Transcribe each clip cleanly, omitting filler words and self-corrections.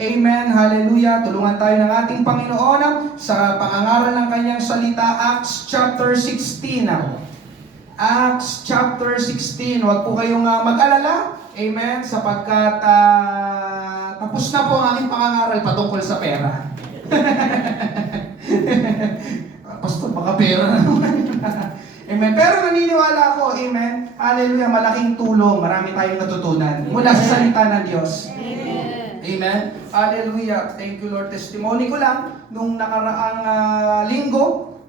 Amen, hallelujah. Tulungan tayo ng ating Panginoon sa pangangaral ng kanyang salita, Acts chapter 16. Acts chapter 16. Huwag po kayong mag-alala. Amen, sapagkat tapos na po ang aking pangangaral patungkol sa pera. Pastor, baka pera na naman. Amen. Pero naniniwala ako, amen, hallelujah, malaking tulong, marami tayong natutunan mula sa salita ng Diyos. Amen. Hallelujah. Thank you, Lord. Testimony ko lang, nung nakaraang linggo,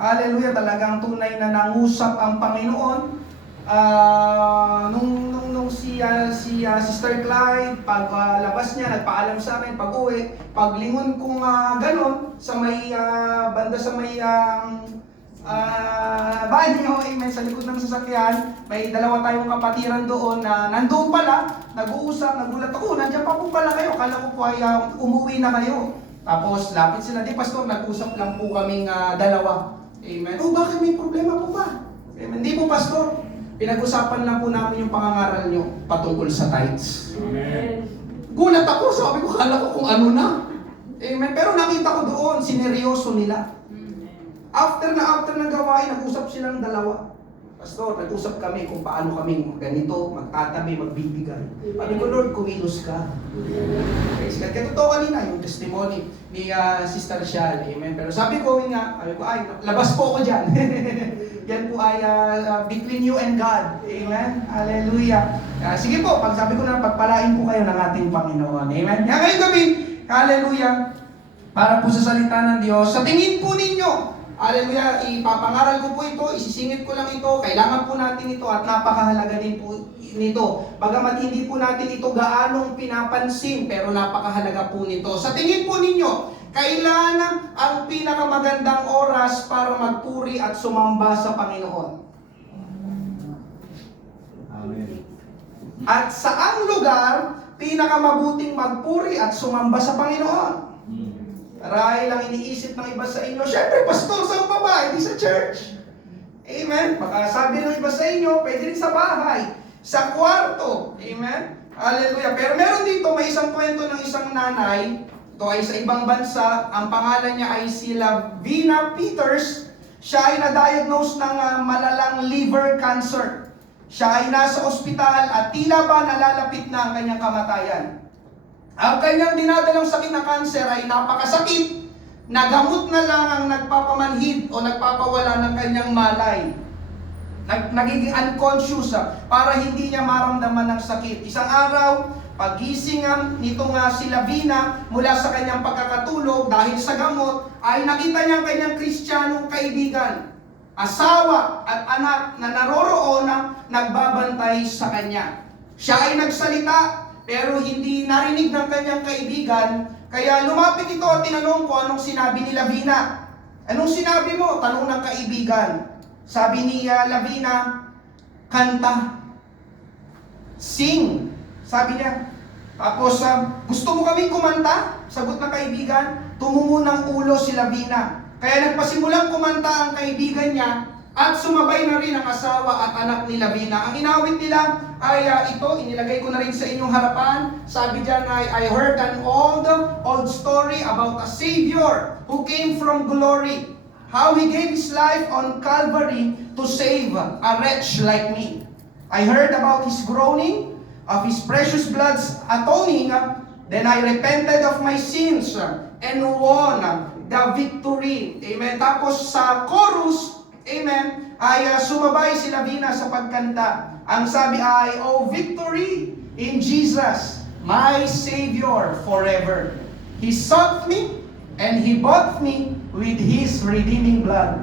hallelujah, talagang tunay na nangusap ang Panginoon. Nung si Sister Clyde, paglabas niya, nagpaalam sa akin, pag-uwi, paglingon kong ganon, sa may, banda sa may, banyo, amen, sa likod ng sasakyan, may dalawa tayong kapatiran doon na nandoon pala, nag-uusap, nagulat ako, nandiyan pa po pala kayo, kala ko po ay umuwi na kayo. Tapos lapit sila, di pastor, nag-usap lang po kaming dalawa. Amen. Oh, bakit may problema po ba? Amen. Hindi po pastor, pinag-usapan lang po namin yung pangangaral nyo patungkol sa tithes. Amen. Gulat ako, sabi ko, kala ko kung ano na. Amen. Pero nakita ko doon, sineryoso nila. After ng gawain, nag-usap silang dalawa. Pastor, nag-usap kami kung paano kami ganito, magtatabi, magbibigay. Sabi ko, Lord, kumilos ka. Praise God. Kaya totoo kanina yung testimony ni Sister Shal. Amen. Pero sabi ko, ay, labas po ako dyan. Yan po ay between you and God. Amen. Hallelujah. Sige po, pag sabi ko na, pagpalain po kayo ng ating Panginoon. Amen. Kaya ngayong gabi, hallelujah, para po sa salita ng Diyos, sa tingin po ninyo, hallelujah, ipapangaral ko po ito, isisingit ko lang ito, kailangan po natin ito at napakahalaga din po nito. Bagamat hindi po natin ito gaanong pinapansin, pero napakahalaga po nito. Sa tingin po ninyo, kailan ang pinakamagandang oras para magpuri at sumamba sa Panginoon? Amen. At saang lugar pinakamabuting magpuri at sumamba sa Panginoon? Marahil lang iniisip ng iba sa inyo, syempre, pastor, saan pa ba? Hindi sa church. Amen. Baka sabi ng iba sa inyo, pwede rin sa bahay, sa kwarto. Amen. Hallelujah. Pero meron dito, may isang kwento ng isang nanay. Ito ay sa ibang bansa. Ang pangalan niya ay si Lavina Peters. Siya ay na-diagnose ng malalang liver cancer. Siya ay nasa ospital at tila ba nalalapit na ang kanyang kamatayan. Ang kanyang dinadalang sakit na kanser ay napakasakit. Nagamot na lang ang nagpapamanhid o nagpapawala ng kanyang malay. Nagiging unconscious para hindi niya maramdaman ng sakit. Isang araw, pagising nito nga si Lavina mula sa kanyang pagkakatulog dahil sa gamot, ay nakita niya ang kanyang Kristiyanong kaibigan, asawa at anak na naroroon na nagbabantay sa kanya. Siya ay nagsalita, pero hindi narinig ng kanyang kaibigan, kaya lumapit ito at tinanong ko anong sinabi ni Lavina. Anong sinabi mo? Tanong ng kaibigan. Sabi ni Lavina, kanta. Sing. Sabi niya. Tapos, gusto mo kaming kumanta? Sagot ng kaibigan. Tumungo ng ulo si Lavina. Kaya nagpasimulang kumanta ang kaibigan niya, at sumabay na rin ang asawa at anak ni Lavina. Ang inawit nila ay ito, inilagay ko na rin sa inyong harapan. Sabi diyan ay, I heard an old story about a Savior who came from glory. How He gave His life on Calvary to save a wretch like me. I heard about His groaning, of His precious blood's atoning. Then I repented of my sins and won the victory. Amen. Tapos sa chorus, amen, ay sumabay si Lavina sa pagkanta. Ang sabi ay, oh victory in Jesus, my Savior forever. He sought me and He bought me with His redeeming blood.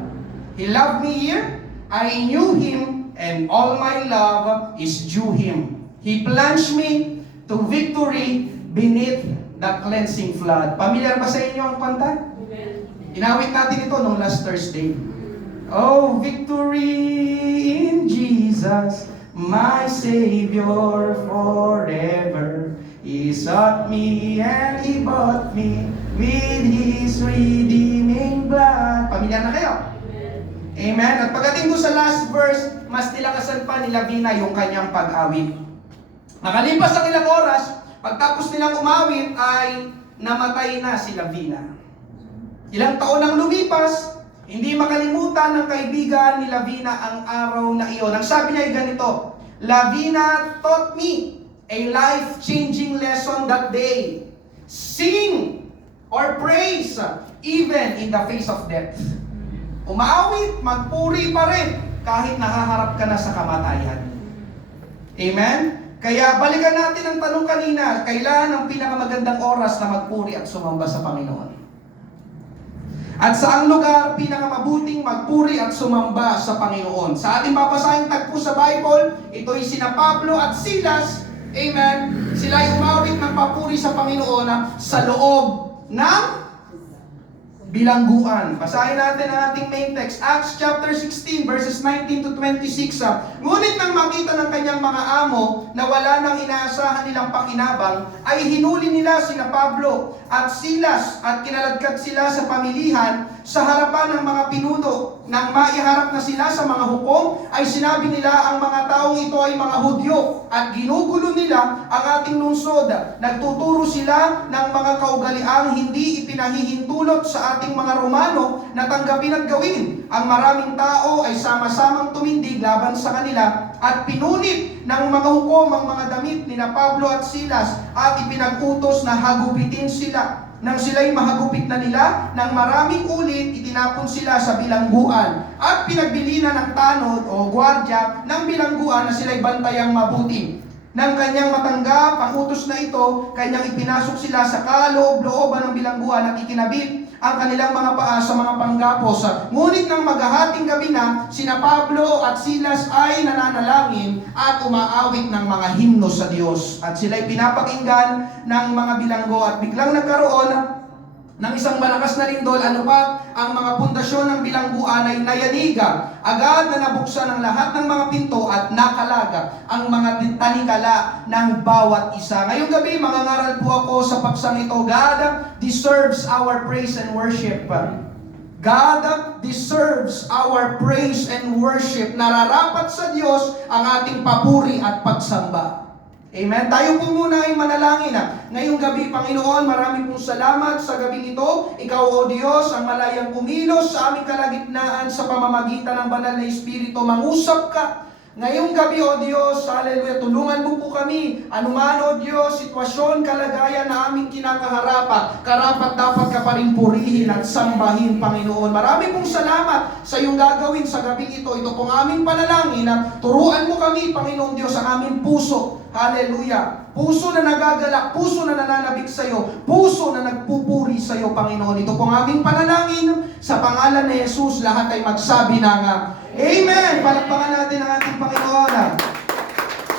He loved me here, I knew Him, and all my love is due Him. He plunged me to victory beneath the cleansing flood. Pamilyar ba sa inyo ang kanta? Inawit natin ito nung last Thursday. Oh, victory in Jesus, my Savior forever. He sought me and He bought me with His redeeming blood. Pamilyar na kayo? Amen. At pagdating ko sa last verse, mas nilakasan pa ni Lavina yung kanyang pag-awit. Nakalipas ang ilang oras, Pagtapos nilang umawit ay namatay na si Lavina. Ilang taon ang lumipas, hindi makalimutan ng kaibigan ni Lavina ang araw na iyon. Ang sabi niya ay ganito, Lavina taught me a life-changing lesson that day. Sing or praise even in the face of death. Umaawit, magpuri pa rin kahit nahaharap ka na sa kamatayan. Amen? Kaya balikan natin ang tanong kanina, kailan ang pinakamagandang oras na magpuri at sumamba sa Panginoon? At saang lugar pinakamabuting magpuri at sumamba sa Panginoon? Sa ating babasahin tagpo sa Bible, ito'y sina Pablo at Silas. Amen? Sila ay umawit ng papuri sa Panginoon sa loob ng bilangguan. Basahin natin ang ating main text, Acts chapter 16 verses 19 to 26. Ngunit nang makita ng kanyang mga amo na wala nang inaasahan nilang pakinabang, ay hinuli nila sina Pablo at Silas at kinaladkad sila sa pamilihan sa harapan ng mga pinuno. Nang maiharap na sila sa mga hukom, ay sinabi nila ang mga taong ito ay mga Hudyo at ginugulo nila ang ating lungsod. Nagtuturo sila ng mga kaugaliang hindi ipinahihintulot sa ating mga Romano na tanggapin at gawin. Ang maraming tao ay sama-samang tumindig laban sa kanila at pinunit ng mga hukom ang mga damit ni na Pablo at Silas at ipinag-utos na hagupitin sila. Nang sila'y mahagupit na nila, ng maraming ulit, itinapon sila sa bilangguan at pinagbilinan ng tanod o gwardya ng bilangguan na sila'y bantayang mabuti. Nang kanyang matanggap ang utos na ito, kanyang ipinasok sila sa kaloob-looban ng bilangguan at ikinabit ang kanilang mga paa sa mga panggapos. Ngunit nang maghahating gabi na, sina Pablo at Silas ay nananalangin at umaawit ng mga himno sa Diyos. At sila'y pinapakinggan ng mga bilanggo at biglang nagkaroon ng isang malakas na lindol. Ano pa? Ang mga pundasyon ng bilangguan ay nayaniga. Agad na nabuksan ang lahat ng mga pinto at nakalaga ang mga tanikala ng bawat isa. Ngayong gabi, mangangaral po ako sa paksang ito. God deserves our praise and worship. God deserves our praise and worship. Nararapat sa Diyos ang ating papuri at pagsamba. Amen. Tayo po muna ay manalangin. Ngayong gabi, Panginoon, marami pong salamat sa gabing ito. Ikaw, O Diyos, ang malayang kumilos sa aming kalagitnaan sa pamamagitan ng banal na Espiritu. Mangusap ka. Ngayong gabi, O Diyos, hallelujah, tulungan mo po kami. Anuman, O Diyos, sitwasyon, kalagayan na aming kinakaharapan, karapat dapat ka pa rin purihin at sambahin, Panginoon. Marami pong salamat sa iyong gagawin sa gabing ito. Ito pong aming panalangin na turuan mo kami, Panginoon Diyos, ang aming puso. Hallelujah. Puso na nagagalak, puso na nananabik sa iyo, puso na nagpupuri sa iyo, Panginoon. Ito pong aming panalangin sa pangalan ni Jesus. Lahat ay magsabi ng Amen! Palakpakan natin ang ating Panginoon.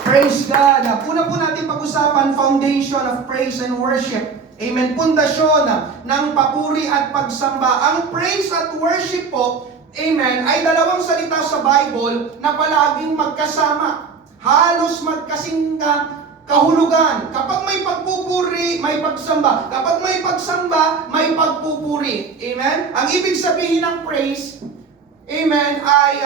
Praise God. Una po natin pag-usapan, foundation of praise and worship. Amen. Pundasyon ng papuri at pagsamba. Ang praise at worship po, amen, ay dalawang salita sa Bible na palaging magkasama. Halos magkasing kahulugan. Kapag may pagpupuri, may pagsamba. Kapag may pagsamba, may pagpupuri. Amen? Ang ibig sabihin ng praise, amen, ay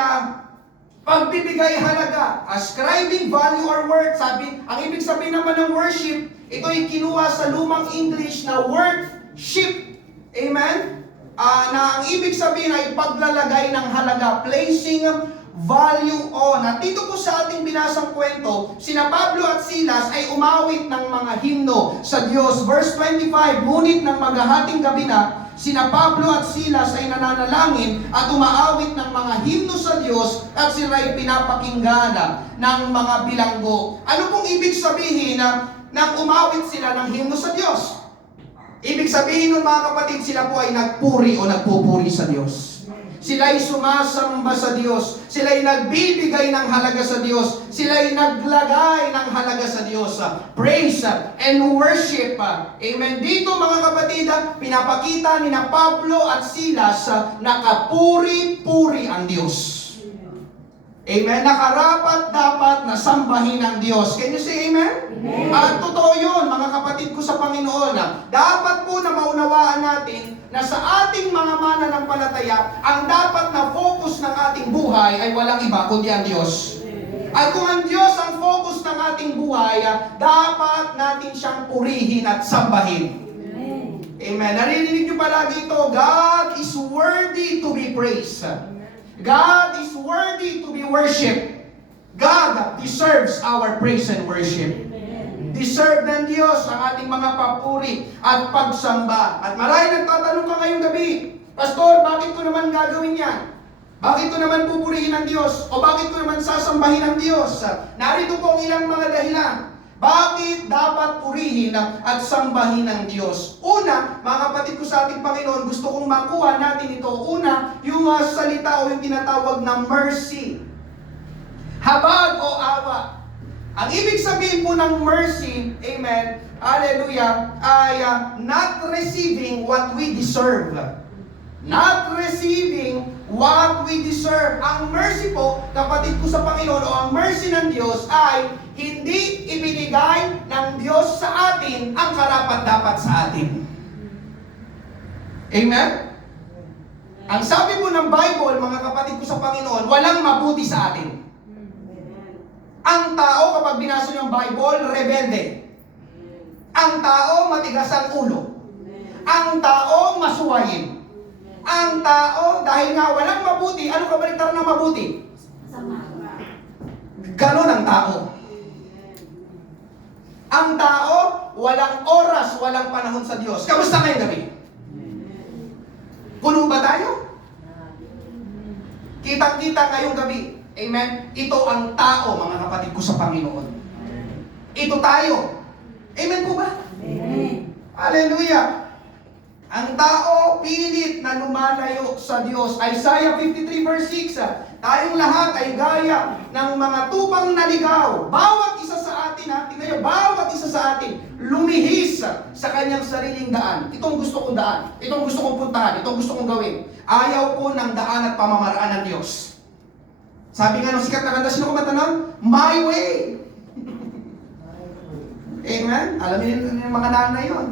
pagbibigay halaga. Ascribing value or worth. Ang ibig sabihin naman ng worship, ito ay kinuha sa lumang English na worship. Amen? Na ang ibig sabihin ay paglalagay ng halaga. Placing value on. At dito po sa ating binasang kwento, sina Pablo at Silas ay umawit ng mga himno sa Diyos. Verse 25, ngunit ng maghahating gabi na, sina Pablo at Silas ay nananalangin at umaawit ng mga himno sa Diyos at sila ay pinapakinggan ng mga bilanggo. Ano pong ibig sabihin nang umawit sila ng himno sa Diyos? Ibig sabihin nun, mga kapatid, sila po ay nagpuri o nagpupuri sa Diyos. Sila'y sumasamba sa Diyos. Sila'y nagbibigay ng halaga sa Diyos. Sila'y naglagay ng halaga sa Diyos. Praise and worship. Amen. Dito, mga kapatid, pinapakita ni na Pablo at Silas na kapuri-puri ang Diyos. Amen. Nakarapat dapat na sambahin ang Diyos. Can you say amen? Amen. At totoo yun, mga kapatid ko sa Panginoon. Dapat po na maunawaan natin na sa ating mga mananampalataya, ang dapat na focus ng ating buhay ay walang iba kundi ang Diyos. At kung ang Diyos ang focus ng ating buhay, dapat natin siyang purihin at sambahin. Amen. Naririnig niyo palagi ito, God is worthy to be praised. God is worthy to be worshipped. God deserves our praise and worship. Deserve ng Diyos ang ating mga papuri at pagsamba. At marahil nagtatanong ka ngayong gabi, Pastor, bakit ko naman gagawin yan? Bakit ko naman pupurihin ng Diyos? O bakit ko naman sasambahin ng Diyos? Narito po ang ilang mga dahilan. Bakit dapat purihin at sambahin ng Diyos? Una, mga kapatid ko sa ating Panginoon, gusto kong makuha natin ito. Una, yung salita o yung tinatawag na mercy. Habag o awa. Ang ibig sabihin po ng mercy, amen, hallelujah, ay not receiving what we deserve. Not receiving what we deserve. Ang mercy po, kapatid ko sa Panginoon, o ang mercy ng Diyos ay hindi ibinigay ng Diyos sa atin ang karapat-dapat sa atin. Amen? Ang sabi po ng Bible, mga kapatid ko sa Panginoon, walang mabuti sa atin. Ang tao, kapag binasa niyo ang Bible, rebelde. Ang tao, matigas ang ulo. Ang tao, masuwayin. Ang tao, dahil nga walang mabuti, ano kabaliktaran ng mabuti? Ganon ang tao. Ang tao, walang oras, walang panahon sa Diyos. Kamusta ngayong gabi? Puno ba tayo? Kitang-kita ngayong gabi. Amen? Ito ang tao, mga kapatid ko sa Panginoon. Ito tayo. Amen po ba? Amen. Hallelujah. Ang tao pilit na lumalayo sa Diyos. Isaiah 53 verse 6. Tayong lahat ay gaya ng mga tupang naligaw. Bawat isa sa atin, tingnan niyo, bawat isa sa atin, lumihis sa kanyang sariling daan. Itong gusto kong daan. Itong gusto kong puntahan. Itong gusto kong gawin. Ayaw ko ng daan at pamamaraan ng Diyos. Sabi nga ng sikat na kanta, sino kumanta nun? My way. Amen? Alam niyo yung mga daan na yun.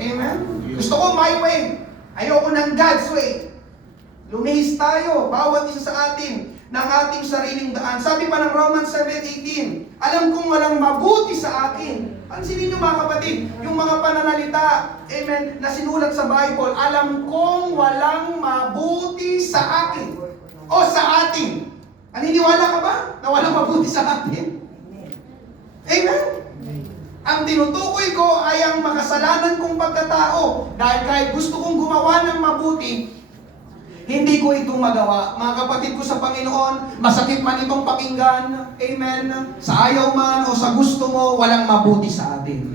Amen? Gusto ko my way. Ayoko ng God's way. Lumihis tayo, bawat isa sa atin, ng ating sariling daan. Sabi pa ng Romans 7:18, alam kong walang mabuti sa akin. Pansinin niyo mga kapatid, yung mga pananalita, amen, na sinulat sa Bible, alam kong walang mabuti sa akin. O sa atin. Naniniwala ka ba na walang mabuti sa atin? Amen? Ang tinutukoy ko ay ang makasalanan kong pagkatao. Dahil kahit gusto kong gumawa ng mabuti, hindi ko ito magawa. Mga kapatid ko sa Panginoon, masakit man itong pakinggan, amen, sa ayaw man o sa gusto mo, walang mabuti sa atin.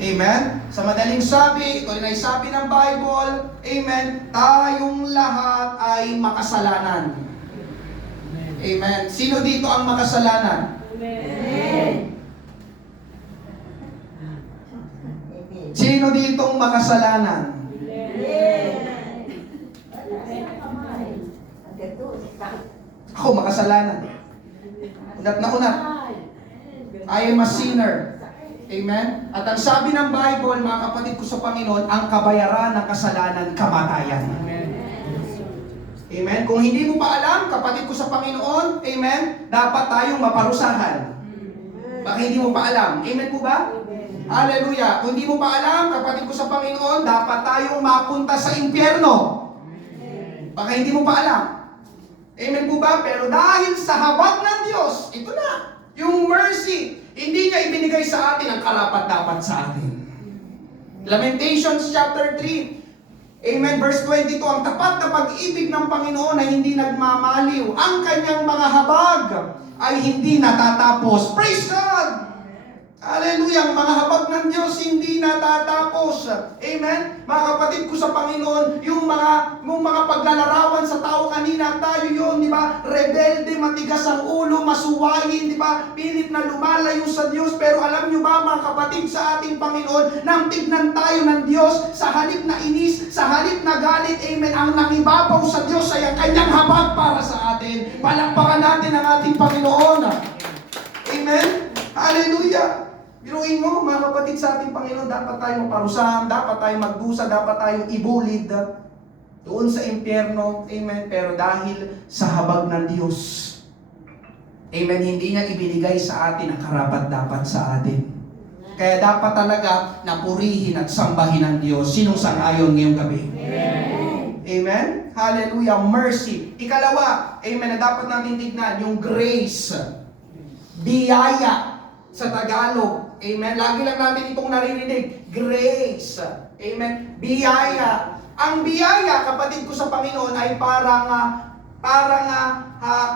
Amen? Sa madaling sabi, ito rin ay sabi ng Bible, amen, tayong lahat ay makasalanan. Amen. Sino dito ang makasalanan? Amen. Sino ditong makasalanan? Ako makasalanan. Unat na unat. I am a sinner. Amen? At ang sabi ng Bible, mga kapatid ko sa Panginoon, ang kabayaran ng kasalanan, kamatayan. Amen? Kung hindi mo pa alam, kapatid ko sa Panginoon, amen, dapat tayong maparusahan. Baka hindi mo pa alam. Amen po ba? Hallelujah. Kung hindi mo pa alam, kapatid ko sa Panginoon, dapat tayong mapunta sa impyerno. Baka hindi mo pa alam. Amen po ba? Pero dahil sa habag ng Diyos, ito na, yung mercy, hindi niya ibinigay sa atin ang karapat-dapat sa atin. Lamentations chapter 3, amen, verse 22, ang tapat na pag-ibig ng Panginoon ay hindi nagmamaliw. Ang kanyang mga habag ay hindi natatapos. Praise God! Hallelujah! Ang mga habag ng Diyos hindi natatapos. Amen? Mga kapatid ko sa Panginoon, yung mga paglalarawan sa tao kanina, tayo yun, di ba? Rebelde, matigas ang ulo, masuwayin, di ba? Pilit na lumalayo sa Diyos. Pero alam nyo ba, mga kapatid sa ating Panginoon, nang tignan tayo ng Diyos, sa halip na inis, sa halip na galit, amen, ang nangibabaw sa Diyos ay ang kanyang habag para sa atin. Palakpakan natin ang ating Panginoon. Amen? Hallelujah! Biruin mo, mga kapatid sa ating Panginoon, dapat tayong maparusahan, dapat tayong magdusa, dapat tayong ibulid doon sa impyerno. Amen. Pero dahil sa habag ng Diyos, Amen, hindi niya ibinigay sa atin ang karapat-dapat sa atin. Kaya dapat talaga na purihin at sambahin ang Diyos. Sinong sang-ayon ngayong gabi? Amen? Hallelujah. Mercy. Ikalawa, amen, na dapat natin tignan, yung grace. Biyaya sa Tagalog. Amen? Lagi lang natin itong naririnig. Grace. Amen? Biyaya. Ang biyaya, kapatid ko sa Panginoon, ay parang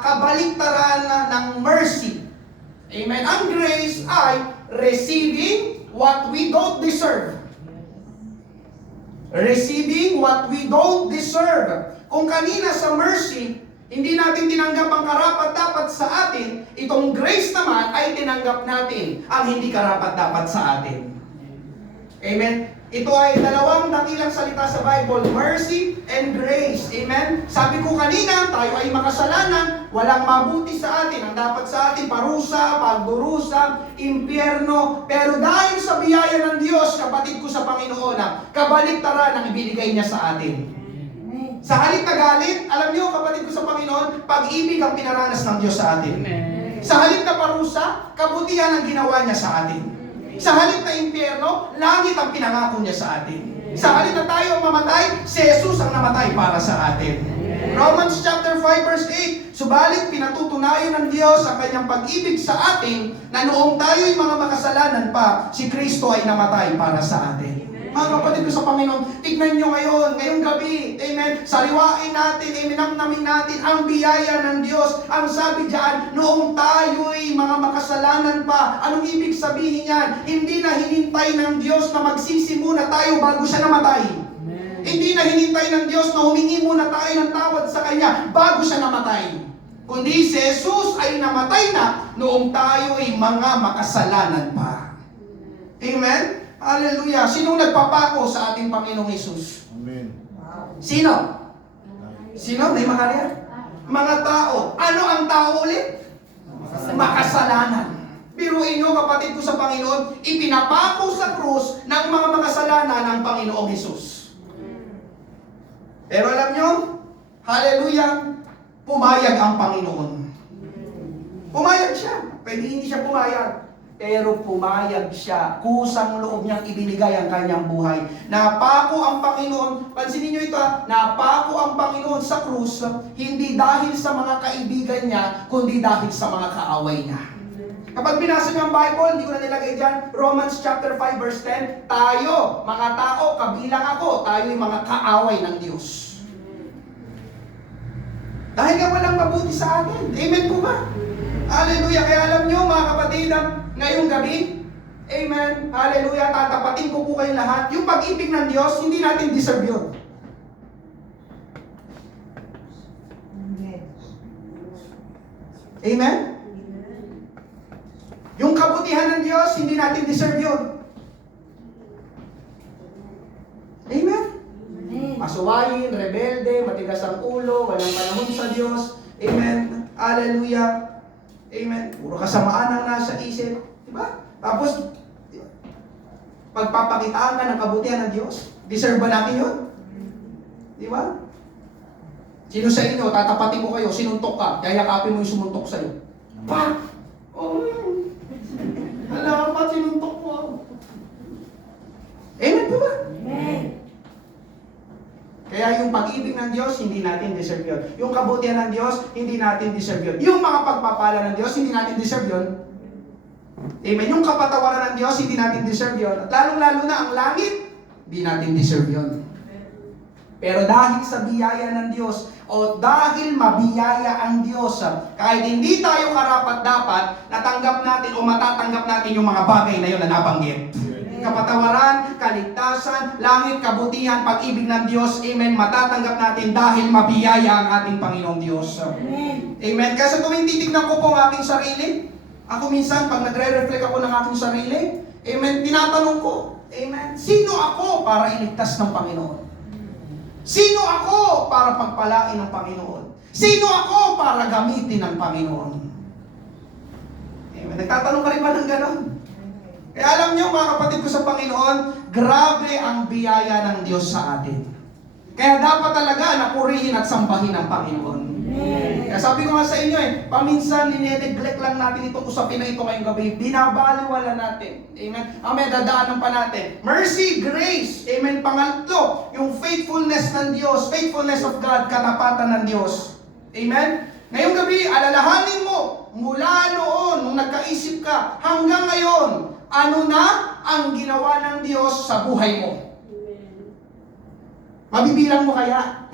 kabaliktaran ng mercy. Amen? Ang grace ay receiving what we don't deserve. Receiving what we don't deserve. Kung kanina sa mercy, hindi natin tinanggap ang karapat-dapat sa atin, itong grace naman ay tinanggap natin ang hindi karapat-dapat sa atin. Amen? Ito ay dalawang dakilang salita sa Bible, mercy and grace. Amen? Sabi ko kanina, tayo ay makasalanan, walang mabuti sa atin. Ang dapat sa atin, parusa, pagdurusa, impyerno. Pero dahil sa biyaya ng Diyos, kapatid ko sa Panginoon, kabaliktaran ang ibinigay niya sa atin. Sa halip na galit, alam niyo kapatid ko sa Panginoon, pag-ibig ang pinaranas ng Diyos sa atin. Sa halip na parusa, kabutihan ang ginawa niya sa atin. Sa halip na impyerno, langit ang pinangako niya sa atin. Sa halip na tayo ang mamatay, si Jesus ang namatay para sa atin. Romans chapter 5 verse 8, subalit pinatutunayan ng Diyos ang kanyang pag-ibig sa atin na noong tayo'y mga makasalanan pa, si Kristo ay namatay para sa atin. Mga kapatid ko sa Panginoon, tignan nyo ngayong gabi, amen, sariwain natin, amen, namnamin natin ang biyaya ng Diyos. Ang sabi diyan, noong tayo'y mga makasalanan pa, anong ibig sabihin yan? Hindi na hinintay ng Diyos na magsisi muna tayo bago siya namatay. Amen. Hindi na hinintay ng Diyos na humingi muna tayo ng tawad sa Kanya bago siya namatay. Kundi si Jesus ay namatay na noong tayo'y mga makasalanan pa. Amen? Hallelujah. Sinong nagpapako sa ating Panginoong Jesus? Amen. Sino? Sino? May mga riyan? Mga tao. Ano ang tao ulit? Makasalanan. Biruin nyo kapatid ko sa Panginoon, ipinapako sa krus ng mga makasalanan ng Panginoong Jesus. Pero alam nyo, hallelujah, pumayag ang Panginoon. Pumayag siya. Pwede hindi siya pumayag. Pero pumayag siya. Kusang loob niyang ibinigay ang kanyang buhay. Napako ang Panginoon. Pansinin niyo ito, napako ang Panginoon sa krus, hindi dahil sa mga kaibigan niya, kundi dahil sa mga kaaway niya. Kapag binasa niyo ang Bible, hindi ko na nilagay dyan, Romans chapter 5 verse 10, tayo, mga tao, kabilang ako, tayo yung mga kaaway ng Diyos. Dahil nga walang mabuti sa atin. Amen po ba? Hallelujah. Kaya alam niyo mga kapatid, ngayong gabi, amen, hallelujah, tatapatin ko po kayo lahat. Yung pag-ibig ng Diyos, hindi natin deserve yun. Amen? Yung kabutihan ng Diyos, hindi natin deserve yun. Amen? Masuwayin, rebelde, matigas ang ulo, walang panahon sa Diyos. Amen? Hallelujah. Amen. Puro kasamaan ang nasa isip. Diba? Tapos, pagpapakitaan ka ng kabutihan ng Diyos, deserve ba natin yun? Diba? Sino sa inyo, tatapatin ko kayo, sinuntok ka, yayakapin mo yung sumuntok sa'yo. Pa! Oh, alam pa, sinuntok mo. Amen po ba? Amen. Kaya yung pag-ibig ng Diyos, hindi natin deserve yun. Yung kabutihan ng Diyos, hindi natin deserve yun. Yung mga pagpapala ng Diyos, hindi natin deserve yun. Amen. Yung kapatawaran ng Diyos, hindi natin deserve yun. At lalong-lalo na ang langit, hindi natin deserve yun. Pero dahil sa biyaya ng Diyos, o dahil mabiyaya ang Diyos, kahit hindi tayo karapat-dapat, natanggap natin o matatanggap natin yung mga bagay na yun na nabanggit. Kapatawaran, kaligtasan, langit, kabutihan, pag-ibig ng Diyos, amen, matatanggap natin dahil mabiyaya ang ating Panginoong Diyos. Amen. Amen. Kasi tuwing titignan ko po ang aking sarili, ako minsan, pag nagre-reflect ako ng aking sarili, amen, tinatanong ko, amen, sino ako para iligtas ng Panginoon? Sino ako para pagpalain ng Panginoon? Sino ako para gamitin ng Panginoon? Amen. Nagtatanong ka rin ba ng ganon? Kaya alam niyo mga kapatid ko sa Panginoon, grabe ang biyaya ng Diyos sa atin. Kaya dapat talaga na purihin at sambahin ang Panginoon. Kaya sabi ko nga sa inyo paminsan nineneglect lang natin itong usapin na ito ngayong gabi. Binabaliwala natin. Amen. Amen, dadaanan pa natin. Mercy, grace. Amen. Pangatlo, yung faithfulness ng Diyos. Faithfulness of God, katapatan ng Diyos. Amen. Ngayong gabi, alalahanin mo, mula noon, nung nagkaisip ka, hanggang ngayon, ano na ang ginawa ng Diyos sa buhay mo? Mabibilang mo kaya?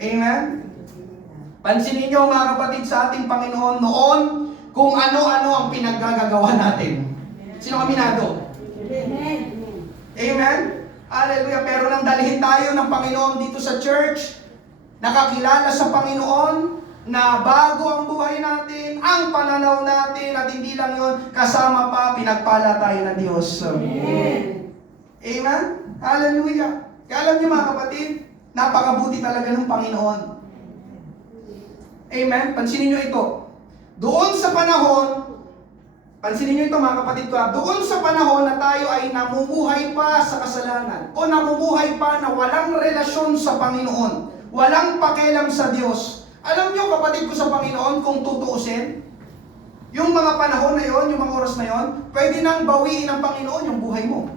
Amen? Pansinin niyo mga kapatid sa ating Panginoon noon kung ano-ano ang pinaggagawa natin. Sino aminado? Amen? Amen? Hallelujah. Pero nang dalhin tayo ng Panginoon dito sa church, nakakilala sa Panginoon na bago ang buhay natin, ang pananaw natin, at hindi lang yun, kasama pa, pinagpala tayo ng Diyos. Amen? Amen? Hallelujah. Kaya alam niyo mga kapatid, napakabuti talaga ng Panginoon. Amen? Pansinin niyo ito. Doon sa panahon, pansinin niyo ito mga kapatid ko, doon sa panahon na tayo ay namumuhay pa sa kasalanan, o namumuhay pa na walang relasyon sa Panginoon, walang pakialam sa Diyos. Alam niyo kapatid ko sa Panginoon, kung tutuusin, yung mga panahon na yon, yung mga oras na yon, pwede nang bawiin ng Panginoon yung buhay mo.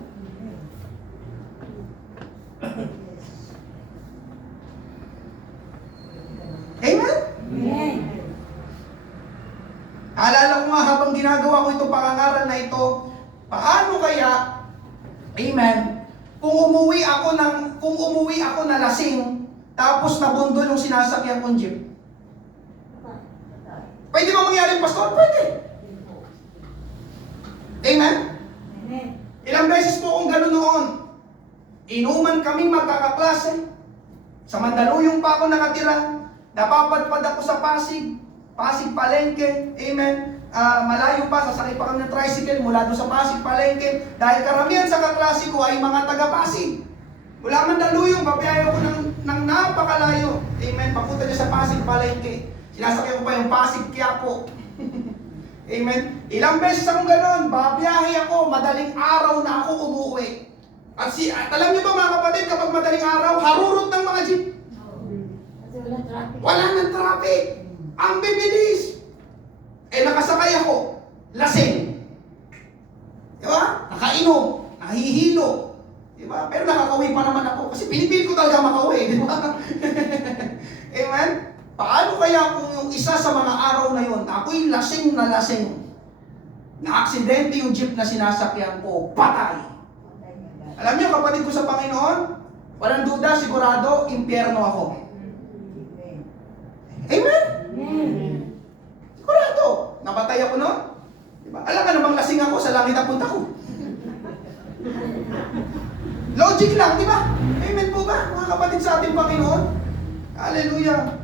Amen? Amen. Alala ko nga habang ginagawa ko itong pangangaral na ito, paano kaya, amen, kung umuwi ako na lasing, tapos nabundol yung sinasakyan kong jeep. Pwede ba mangyari, Pastor? Pwede. Amen? Amen. Ilang beses po akong gano'n noon. Inuman kaming magkakaklase. Sa Mandaluyong pa ako nakatira. Napapadpad ako sa Pasig Palengke. Amen. Malayo pa, sasakay pa kami ng tricycle mula doon sa Pasig Palengke. Dahil karamihan sa kaklase ko ay mga taga-Pasig. Mula Mandaluyong, babiyahe ako ng napakalayo. Amen. Papunta niya sa Pasig Palengke. Sinasakay ko pa yung Pasig Quiapo. Amen. Ilang beses akong gano'n, babiyahe ako, madaling araw na ako umuwi. At alam niyo ba mga kapatid, kapag madaling araw, harurot ng mga jeep. Wala ng traffic. Ang bibilis. Nakasakay ako. Lasing. Diba? Nakainom. Nahihilo. Diba? Pero nakakauwi pa naman ako. Kasi pinipilit ko talaga makauwi. Diba? Amen? Paano kaya kung yung isa sa mga araw na yon, ako'y lasing na lasing. Na-aksidente yung jeep na sinasakyan ko. Patay. Alam niyo kapatid ko sa Panginoon, walang duda, sigurado, impyerno ako. Amen? Sigurado. Napatay ako noon. Diba? Alam ka namang lasing ako, sa langit ang punta ko. Logic lang, di ba? Amen po ba, mga kapatid sa ating Panginoon? Hallelujah.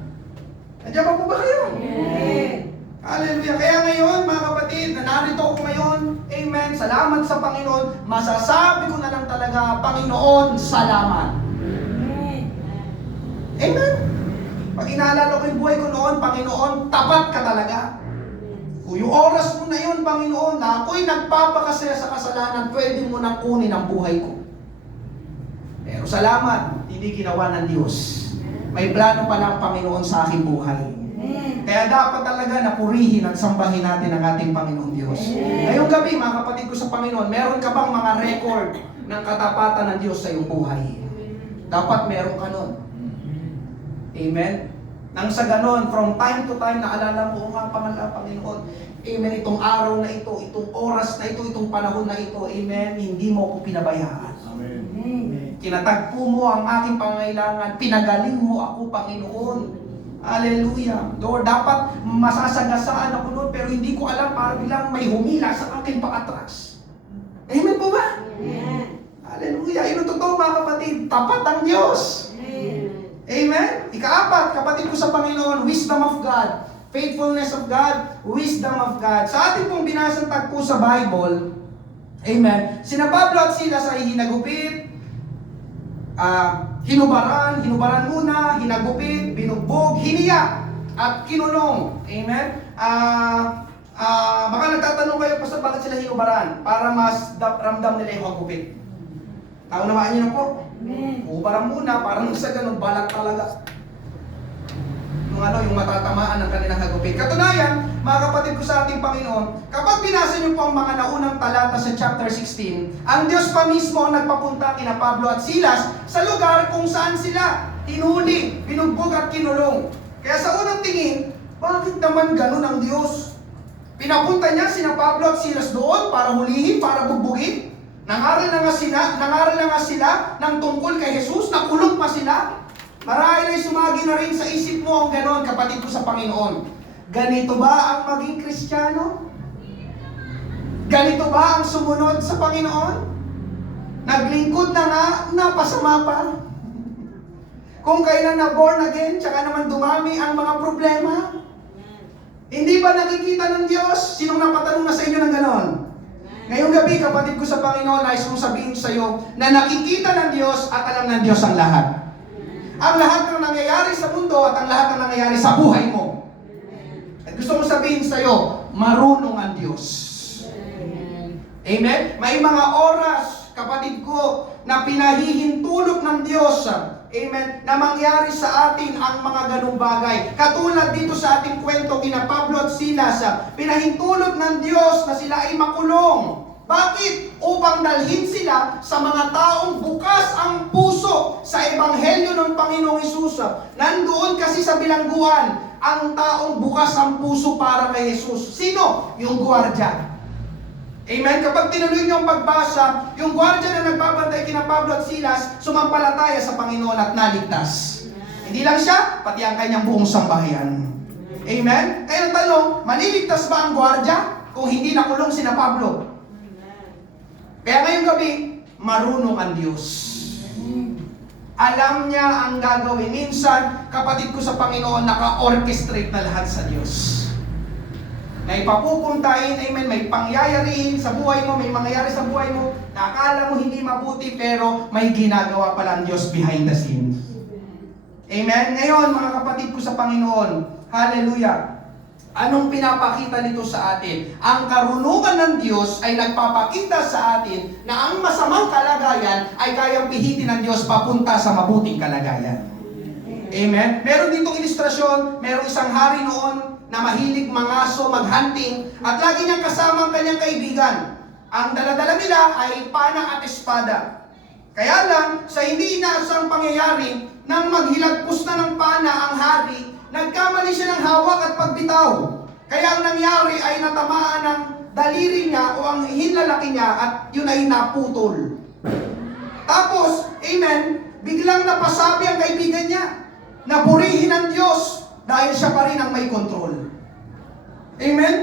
Nandiyan pa po ba kayo? Amen. Hallelujah. Kaya ngayon, mga kapatid, na narito ako ngayon, amen, salamat sa Panginoon, masasabi ko na lang talaga, Panginoon, salamat. Amen. Amen. Pag inaalala ko yung buhay ko noon, Panginoon, tapat ka talaga. Kung yung oras mo na yun, Panginoon, na ako'y nagpapakasaya sa kasalanan, pwede mo na kunin ang buhay ko. Pero salamat, hindi ginawa ng Diyos. May plano pala ang Panginoon sa aking buhay. Kaya dapat talaga napurihin at sambahin natin ang ating Panginoon Diyos. Ngayong gabi, mga kapatid ko sa Panginoon, meron ka bang mga record ng katapatan ng Diyos sa iyong buhay? Dapat meron ka nun. Amen? Nang sa ganon, from time to time, naalala mo, nga Panginoon, amen, itong araw na ito, itong oras na ito, itong panahon na ito, amen, hindi mo ako pinabayaan. Amen. Kinatagpo mo ang aking pangailangan, pinagaling mo ako, Panginoon. Hallelujah. Lord, dapat masasagasaan ako noon, pero hindi ko alam, para bilang may humila sa aking paatras. Amen po ba? Amen. Hallelujah. Yun ang totoo mga kapatid, tapat ang Diyos. Amen? Ikaapat, kapatid ko sa Panginoon, wisdom of God, faithfulness of God, wisdom of God. Sa ating pong binasang tagpo sa Bible, amen, sina Pablo at Silas ay hinagupit, hinubaran muna, hinagupit, binugbog, hiniyak, at kinulong. Amen? Baka nagtatanong kayo, Pastor, bakit sila hinubaran? Para mas ramdam nila yung hagupit. Naunawaan niyo na po. Hubaran muna, parang sa ganun, balat talaga. yung matatamaan ng kanilang hagupit. Katunayan, mga kapatid ko sa ating Panginoon, kapag binasa niyo po ang mga naunang talata sa chapter 16, ang Diyos pa mismo ang nagpapunta kina Pablo at Silas sa lugar kung saan sila hinuli, binugbog at kinulong. Kaya sa unang tingin, bakit naman ganun ang Diyos? Pinapunta niya sina Pablo at Silas doon para hulihin, para bugbugin. Nangaral na nga sila ng tungkol kay Jesus, nakulong pa sila. Marahil ay sumagi na rin sa isip mo ang gano'n, kapatid ko sa Panginoon. Ganito ba ang maging Kristiyano? Ganito ba ang sumunod sa Panginoon? Naglingkod na nga, napasama pa. Kung kailan na born again, tsaka naman dumami ang mga problema. Hindi ba nakikita ng Diyos? Sinong napatanong na sa inyo ng gano'n? Ngayong gabi, kapatid ko sa Panginoon, nais kong sabihin sa iyo na nakikita ng Diyos at alam ng Diyos ang lahat. Ang lahat ng nangyayari sa mundo at ang lahat ng nangyayari sa buhay mo. At gusto kong sabihin sa iyo, marunong ang Diyos. Amen? May mga oras, kapatid ko, na pinahihintulot ng Diyos. Amen? Na mangyari sa atin ang mga ganung bagay. Katulad dito sa ating kwento kina Pablo at Silas, pinahintulot ng Diyos na sila ay makulong. Bakit? Upang dalhin sila sa mga taong bukas ang puso sa ebanghelyo ng Panginoong Hesus. Nandoon kasi sa bilangguan ang taong bukas ang puso para kay Jesus. Sino? Yung gwardiya. Amen? Kapag tinuloy niyo ang pagbasa, yung gwardiya na nagbabantay kina Pablo at Silas, sumampalataya sa Panginoon at naligtas. Hindi lang siya, pati ang kanyang buong sambahayan. Amen? Kaya ang tanong, maliligtas ba ang gwardiya kung hindi nakulong sina Pablo? Kaya ngayong gabi, marunong ang Diyos. Alam niya ang gagawin. Minsan, kapatid ko sa Panginoon, naka-orchestrate na lahat sa Diyos. May papupuntahin, amen, may pangyayariin sa buhay mo, may mangyayari sa buhay mo, na akala mo hindi mabuti, pero may ginagawa pala ang Diyos behind the scenes. Amen? Ngayon, mga kapatid ko sa Panginoon, hallelujah. Anong pinapakita nito sa atin? Ang karunungan ng Diyos ay nagpapakita sa atin na ang masamang kalagayan ay kayang pihitin ng Diyos papunta sa mabuting kalagayan. Amen? Meron ditong ilustrasyon, merong isang hari noon na mahilig mangaso, maghunting, at lagi niyang kasama ang kanyang kaibigan. Ang daladala nila ay pana at espada. Kaya lang, sa hindi inaasang pangyayari, nang maghilagpos na ng pana ang hari, nagkamali siya ng hawak at pagbitaw. Kaya ang nangyari ay natamaan ng daliri niya o ang hinlalaki niya at yun ay naputol. Tapos, amen, biglang napasabi ang kaibigan niya na purihin ang Diyos dahil siya pa rin ang may control. Amen?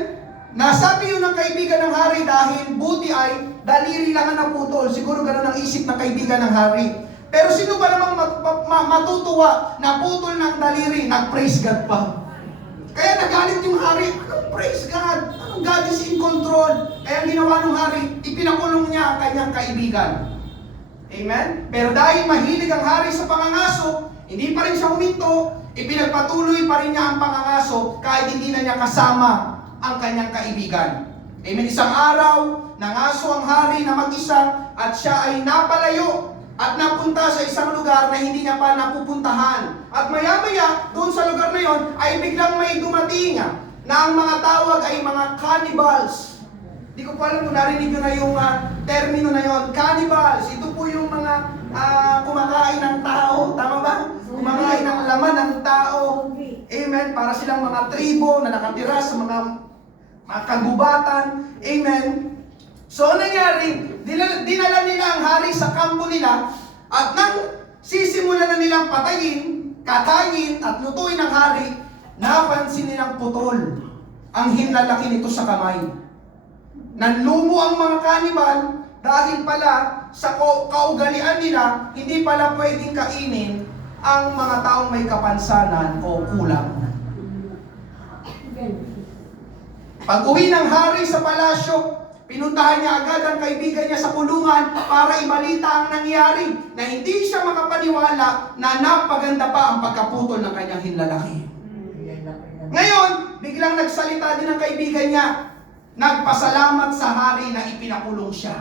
Nasabi yun ng kaibigan ng hari dahil buti ay daliri lang ang naputol. Siguro ganun ang isip ng kaibigan ng hari. Pero sino ba namang matutuwa na putol ng daliri? Nag-praise God pa. Kaya nagalit yung hari. Anong praise God? Anong God is in control? Kaya ginawa ng hari, ipinakulong niya ang kanyang kaibigan. Amen? Pero dahil mahilig ang hari sa pangangaso, hindi pa rin siya huminto, ipinagpatuloy pa rin niya ang pangangaso kahit hindi na niya kasama ang kanyang kaibigan. Amen? Isang araw, nangaso ang hari na mag-isa at siya ay napalayo at napunta sa isang lugar na hindi niya pa napupuntahan. At maya-maya, doon sa lugar na yon, ay biglang may dumating na ang mga tawag ay mga cannibals. Hindi ko pa alam kung narinig nyo na yung termino na yon, cannibals. Ito po yung mga kumakain ng tao, tama ba? Kumakain ng laman ng tao. Amen. Para silang mga tribo na nakatira sa mga kagubatan. Amen. So, ano nangyari? Dinala nila ang hari sa kampo nila at nang sisimulan na nilang patayin, katayin at lutuin ang hari, napansin nilang putol ang hinlalaki nito sa kamay. Nanlumo ang mga kanibal dahil pala sa kaugalian nila, hindi pala pwedeng kainin ang mga taong may kapansanan o kulang. Pag-uwi ng hari sa palasyo, pinuntahan niya agad ang kaibigan niya sa kulungan para ibalita ang nangyari na hindi siya makapaniwala na napaganda pa ang pagkaputol ng kanyang hinlalaki. Ngayon, biglang nagsalita din ang kaibigan niya. Nagpasalamat sa hari na ipinakulong siya.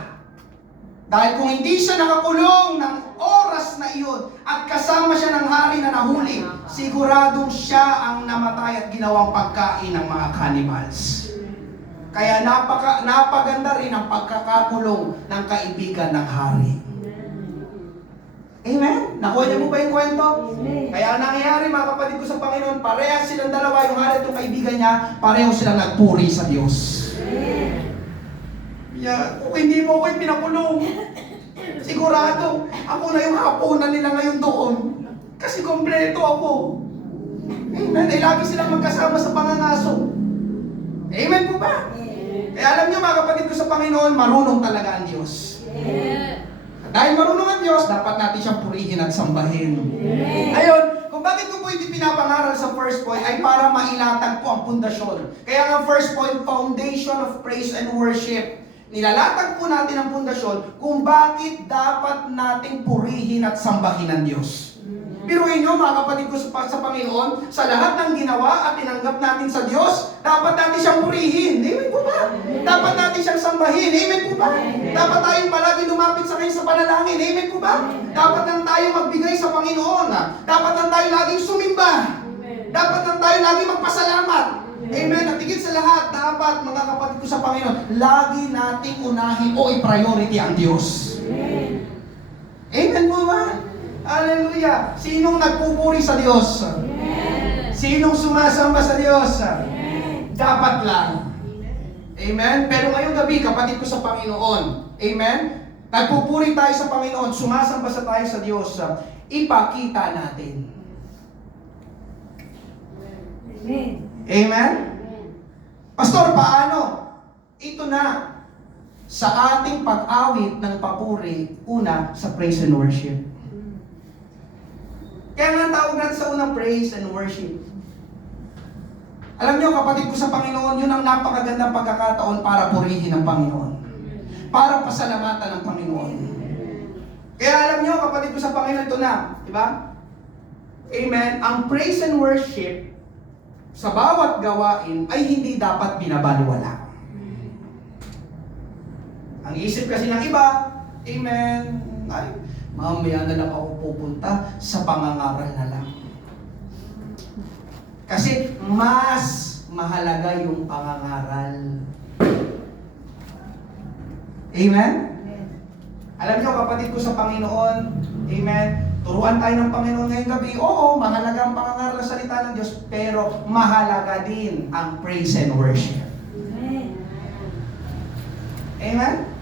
Dahil kung hindi siya nakakulong ng oras oras na iyon at kasama siya ng hari na nahuli, siguradong siya ang namatay at ginawang pagkain ng mga cannibals. Kaya napaganda rin ang pagkakakulong ng kaibigan ng hari. Amen? Nakuha niyo mo ba yung kwento? Amen. Kaya ang nangyayari mga kapatid ko sa Panginoon, parehas silang dalawa, yung hari at yung kaibigan niya, pareho silang nagpuri sa Diyos. Yeah, kung hindi mo ako pinakulong, sigurado, ako na yung hapunan nila ngayon doon. Kasi kompleto ako. Amen? Eh, lagi silang magkasama sa pangangaso. Amen po ba? Kaya alam niyo mga kapatid ko sa Panginoon, marunong talaga ang Diyos. Dahil marunong ang Diyos, dapat natin siyang purihin at sambahin. Ayun, kung bakit ko po hindi pinapangaral sa first point, ay para mailatag po ang pundasyon. Kaya nga first point, foundation of praise and worship. Nilalatag po natin ang pundasyon kung bakit dapat nating purihin at sambahin ang Diyos. Biruin nyo mga kapatid ko sa Panginoon, sa lahat ng ginawa at tinanggap natin sa Diyos, dapat natin siyang purihin. Amen po ba? Dapat natin siyang sambahin. Amen po ba? Dapat tayong palagi lumapit sa Kanya sa panalangin. Amen po ba? Dapat nang tayo magbigay sa Panginoon. Dapat nang tayo laging sumimba. Dapat nang tayo laging magpasalamat. Amen. At higit sa lahat, dapat mga kapatid ko sa Panginoon, lagi nating unahin o i-priority ang Diyos. Amen po ba? Hallelujah! Sinong nagpupuri sa Diyos? Sinong sumasamba sa Diyos? Dapat lang. Amen? Pero ngayong gabi, kapatid ko sa Panginoon, amen? Nagpupuri tayo sa Panginoon, sumasamba sa tayo sa Diyos, ipakita natin. Amen? Pastor, paano? Ito na. Sa ating pag-awit ng papuri, una, sa praise and worship. Kaya nga tawag natin sa unang praise and worship. Alam niyo kapatid ko sa Panginoon, yun ang napakagandang pagkakataon para purihin ang Panginoon. Para pasalamatan ng Panginoon. Kaya alam niyo kapatid ko sa Panginoon, ito na. Diba? Amen. Ang praise and worship sa bawat gawain ay hindi dapat binabaliwala. Ang isip kasi ng iba, amen, ay, mamaya na lang ako pupunta sa pangangaral na lang. Kasi mas mahalaga yung pangangaral. Amen? Alam niyo kapatid ko sa Panginoon, amen, turuan tayo ng Panginoon ngayong gabi. Oo, mahalaga ang pangangaral sa salita ng Diyos, pero mahalaga din ang praise and worship. Amen?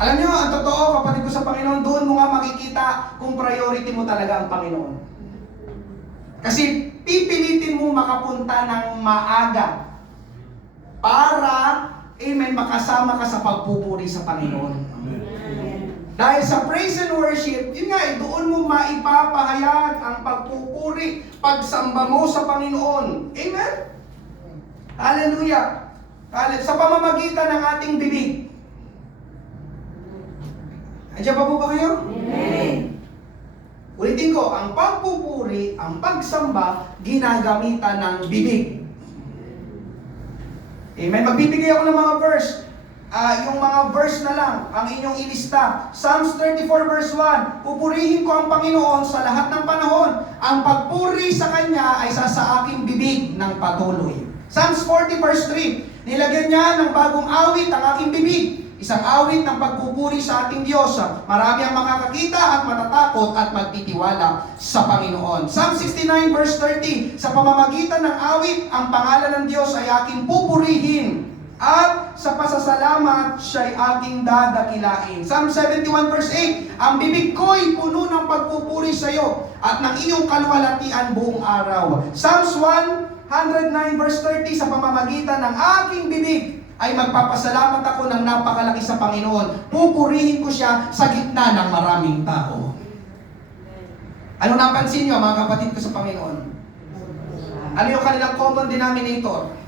Alam niyo, ang totoo, kapatid ko sa Panginoon, doon mo nga makikita kung priority mo talaga ang Panginoon. Kasi pipilitin mo makapunta ng maaga para, amen, makasama ka sa pagpupuri sa Panginoon. Dahil sa praise and worship, yun nga, doon mo maipapahayag ang pagpupuri, pagsamba mo sa Panginoon. Amen? Hallelujah! Sa pamamagitan ng ating bibig. Andiyan pa po ba kayo? Amen. Ulitin ko, ang pagpupuri, ang pagsamba, ginagamitan ng bibig. Amen. Magbibigay ako ng mga verse. Yung mga verse na lang, ang inyong ilista. Psalms 34 verse 1, pupurihin ko ang Panginoon sa lahat ng panahon. Ang pagpuri sa Kanya ay sa aking bibig ng patuloy. Psalms 40 verse 3, nilagyan niya ng bagong awit ang aking bibig. Isang awit ng pagpupuri sa ating Diyos. Marami ang makakakita at matatakot at magtitiwala sa Panginoon. Psalm 69 verse 30, sa pamamagitan ng awit, ang pangalan ng Diyos ay aking pupurihin. At sa pasasalamat, siya'y aking dadakilain. Psalm 71 verse 8, ang bibig ko'y puno ng pagpupuri sa iyo at ng iyong kaluwalhatian buong araw. Psalms 109 verse 30, sa pamamagitan ng aking bibig, ay magpapasalamat ako ng napakalaki sa Panginoon. Pupurihin ko siya sa gitna ng maraming tao. Ano napansin niyo mga kapatid ko sa Panginoon? Ano yung kanilang common denominator?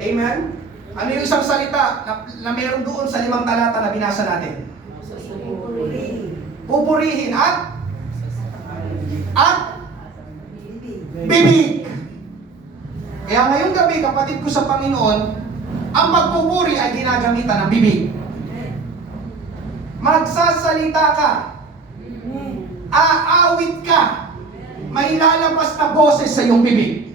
Amen? Ano yung isang salita na meron doon sa 5 talata na binasa natin? Pupurihin at bibig. Kaya ngayong gabi, kapatid ko sa Panginoon, ang pagpupuri ay ginagamitan ng bibig. Magsasalita ka aawit ka, may lalabas na boses sa iyong bibig.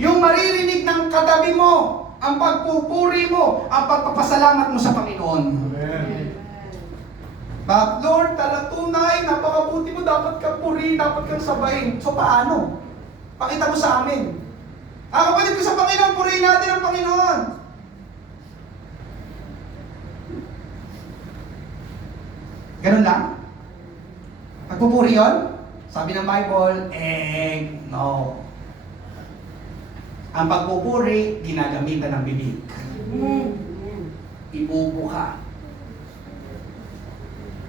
Yung maririnig ng katabi mo, ang pagpupuri mo, ang pagpapasalamat mo sa Panginoon. But Lord, talatunay, napakabuti mo, dapat kang purihin, dapat kang sabayin. So paano? Pakita mo sa amin. Kapatid ko sa Panginoon, purihin natin ang Panginoon. Ganun lang? Pagpupuri yun? Sabi ng Bible, no. Ang pagpupuri, ginagamitan ng bibig. Ibubo ka.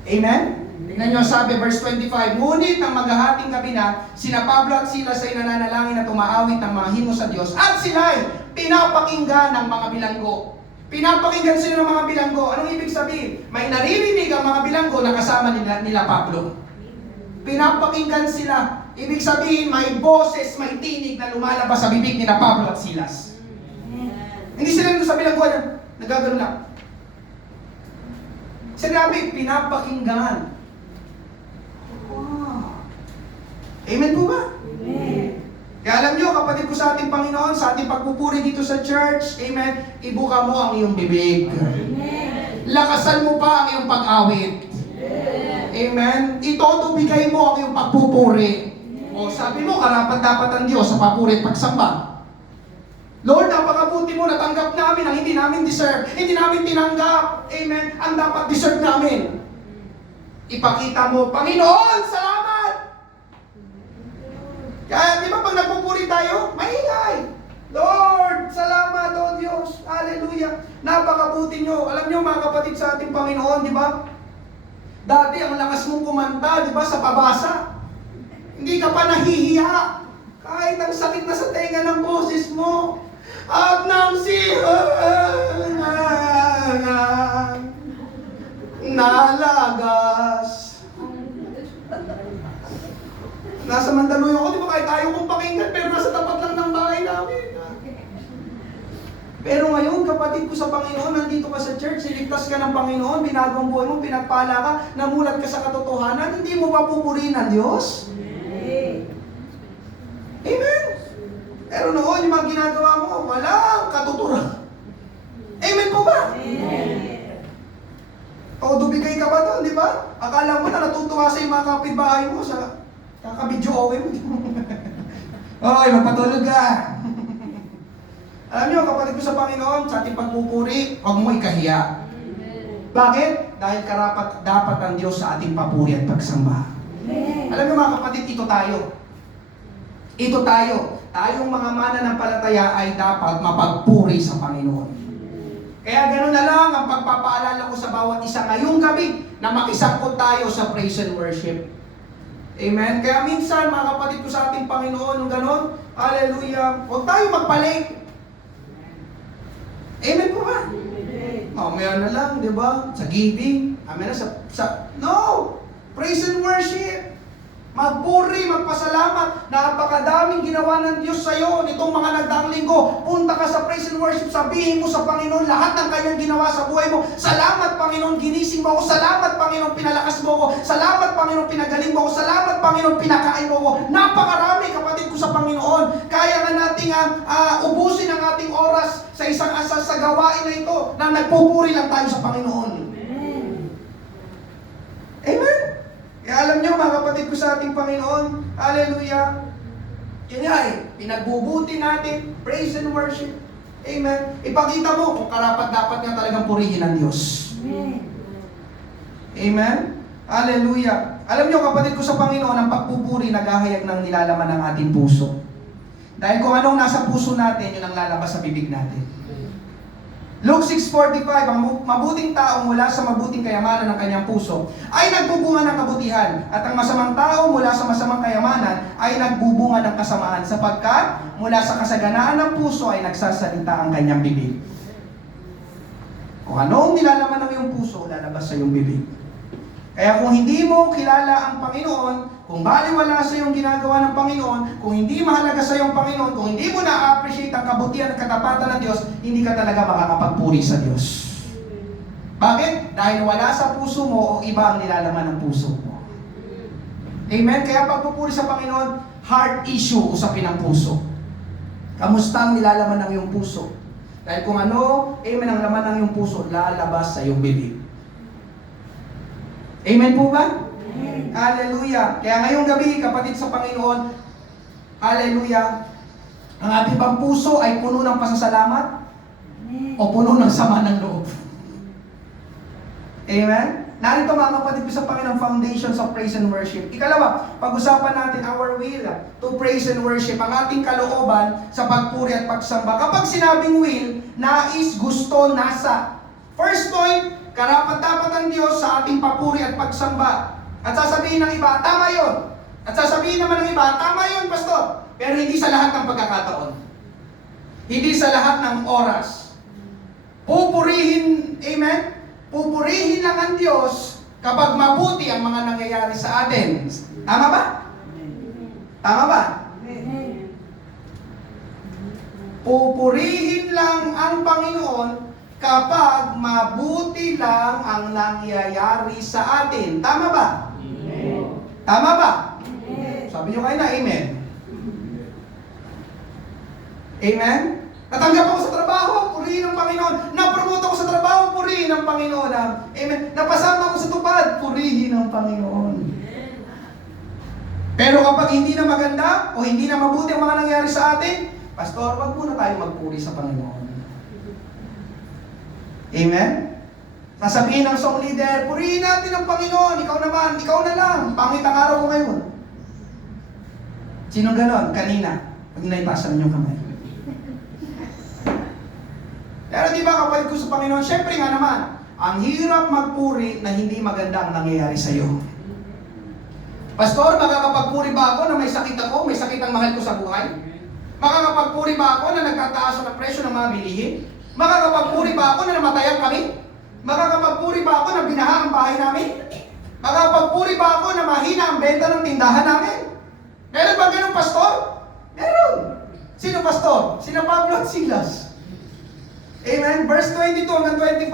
Amen? Tingnan nyo, sabi, verse 25, ngunit nang maghahating gabi na, sina Pablo at Silas ay nananalangin na tumaawit ng mga himno sa Diyos, at sila'y pinapakinggan ng mga bilanggo. Pinapakinggan sila ng mga bilanggo. Anong ibig sabihin? May naririnig ang mga bilanggo na kasama nila Pablo. Pinapakinggan sila. Ibig sabihin, may boses, may tinig na lumalabas sa bibig nila Pablo at Silas. Hindi sila nito sa bilanggo na nagagano lang. Sinabi, pinapakinggan. Wow. Amen po ba? Amen. Kaya alam nyo, kapatid ko sa ating Panginoon, sa ating pagpupuri dito sa church, amen, ibuka mo ang iyong bibig. Amen. Lakasan mo pa ang iyong pag-awit. Amen. Ito, bigay mo ang iyong pagpupuri. O sabi mo, karapat-dapat ang Diyos sa papuri at pagsamba. Lord, napakabuti mo, natanggap namin ang hindi namin deserve. Hindi namin tinanggap. Amen. Ang dapat deserve namin. Ipakita mo, Panginoon, salamat! Kaya, di ba pag nagpupuri tayo, maingay. Lord, salamat, O Diyos. Hallelujah. Napakabuti nyo. Alam nyo, mga kapatid sa ating Panginoon, di ba? Dati, ang lakas mong kumanta, di ba, sa pabasa. Hindi ka pa nahihiya. Kahit ang sakit na sa tenga ng boses mo. At nang nalagas. Nasa Mandaluyong ako, di ba kahit ayaw kong pakinggan, pero nasa tapat lang ng bahay namin. Pero ngayon, kapatid ko sa Panginoon, nandito ka sa church, siligtas ka ng Panginoon, binago ang buhay mo, pinagpala ka, namulat ka sa katotohanan, hindi mo ba pupurihin ang Diyos? Amen? Pero noon, yung mga ginagawa mo, walang katuturan. Amen po ba? Amen. O, dubigay ka ba doon, di ba? Akala mo na natutuwa sa yung mga kapitbahay mo sa kakabidyo-owe mo. Oy, magpatulog ka. Alam niyo, kapatid ko sa Panginoon, sa ating pagpupuri, huwag mo ikahiya. Bakit? Dahil karapat dapat ang Diyos sa ating papuri at pagsamba. Alam niyo mga kapatid, ito tayo. Ito tayo. Tayong mga mananampalataya ay dapat mapagpuri sa Panginoon. Kaya gano'n na lang ang pagpapaalala ko sa bawat isa ngayong gabi na makisangkot tayo sa praise and worship. Amen? Kaya minsan, mga kapatid ko sa ating Panginoon, yung gano'n, hallelujah, huwag tayo magpalit. Amen po ba? Mamaya na lang, di ba? Sa giving. Amen na no! Praise and worship. Magpuri, magpasalamat. Napakadaming ginawa ng Diyos sa iyo nitong mga nagdaang linggo. Punta ka sa praise and worship, sabihin mo sa Panginoon lahat ng kanyang ginawa sa buhay mo. Salamat Panginoon, ginising mo ako. Salamat Panginoon, pinalakas mo ako. Salamat Panginoon, pinagaling mo ako. Salamat Panginoon, pinakain mo ako. Napakarami kapatid ko sa Panginoon. Kaya nga nating ubusin ang ating oras sa isang asal sa gawain na ito na nagpupuri lang tayo sa Panginoon. Amen? Kaya alam nyo mga kapatid ko sa ating Panginoon, hallelujah, yun nga pinagbubuti natin, praise and worship. Amen. Ipakita mo kung karapat-dapat nga talagang purihin ang Diyos. Amen. Amen. Hallelujah. Alam nyo kapatid ko sa Panginoon, ang pagpupuri naghahayag ng nilalaman ng ating puso. Dahil kung anong nasa puso natin, yun ang lalabas sa bibig natin. Luke 6:45, ang mabuting tao mula sa mabuting kayamanan ng kanyang puso ay nagbubunga ng kabutihan, at ang masamang tao mula sa masamang kayamanan ay nagbubunga ng kasamaan, sapagkat mula sa kasaganaan ng puso ay nagsasalita ang kanyang bibig. Kung anong nilalaman ng iyong puso, lalabas sa iyong bibig. Kaya kung hindi mo kilala ang Panginoon, kung baliwala sa iyong ginagawa ng Panginoon, kung hindi mahalaga sa iyong Panginoon, kung hindi mo na-appreciate ang kabutihan at katapatan ng Diyos, hindi ka talaga makakapagpuri sa Diyos. Bakit? Dahil wala sa puso mo o iba ang nilalaman ng puso mo. Amen? Kaya pagpupuri sa Panginoon, heart issue, usapin ang puso. Kamusta ang nilalaman ng iyong puso? Dahil kung ano, amen, ang laman ng iyong puso, lalabas sa iyong bibig. Amen po ba? Amen. Hallelujah. Kaya ngayong gabi, kapatid sa Panginoon, hallelujah, ang ating bang puso ay puno ng pasasalamat o puno ng sama ng loob? Amen? Narito mga kapatid ko sa Panginoon, foundations of praise and worship. Ikalawa, pag-usapan natin our will to praise and worship, ang ating kalooban sa pagpuri at pagsamba. Kapag sinabing will, nais, gusto, nasa. First point, karapat-dapat ang Diyos sa ating papuri at pagsamba. At sasabihin ng iba, tama yun. At sasabihin naman ng iba, tama yun, pastor. Pero hindi sa lahat ng pagkakataon. Hindi sa lahat ng oras. Pupurihin, amen? Pupurihin lang ang Diyos kapag mabuti ang mga nangyayari sa atin. Tama ba? Tama ba? Pupurihin lang ang Panginoon kapag mabuti lang ang nangyayari sa atin. Tama ba? Tama ba? Sabi nyo kayo na, amen. Amen? Natanggap ako sa trabaho, purihin ng Panginoon. Napromote ako sa trabaho, purihin ng Panginoon. Amen. Napasama ako sa tupad, purihin ng Panginoon. Pero kapag hindi na maganda o hindi na mabuti ang mga nangyari sa atin, pastor, wag muna tayo magpuri sa Panginoon. Amen? Sasabihin ng song leader, purihin natin ang Panginoon. Ikaw naman, ikaw na lang. Pangit ang araw ko ngayon. Sino ganon? Kanina. Pag naitasan niyo kamay. Pero di ba kapatid ko sa Panginoon, syempre nga naman, ang hirap magpuri na hindi maganda ang nangyayari sa iyo. Pastor, makakapagpuri ba ako na may sakit ako, may sakit ang mahal ko sa buhay? Makakapagpuri ba ako na nagtataas ang presyo ng mga bilihin? Makakapagpuri ba ako na namatayan kami? Makakapagpuri ba ako na binaha ang bahay namin? Makakapagpuri ba ako na mahina ang benta ng tindahan namin? Meron ba ganun, pastor? Meron. Sino pastor? Sina Pablo at Silas. Amen? Verse 22 hanggang 25.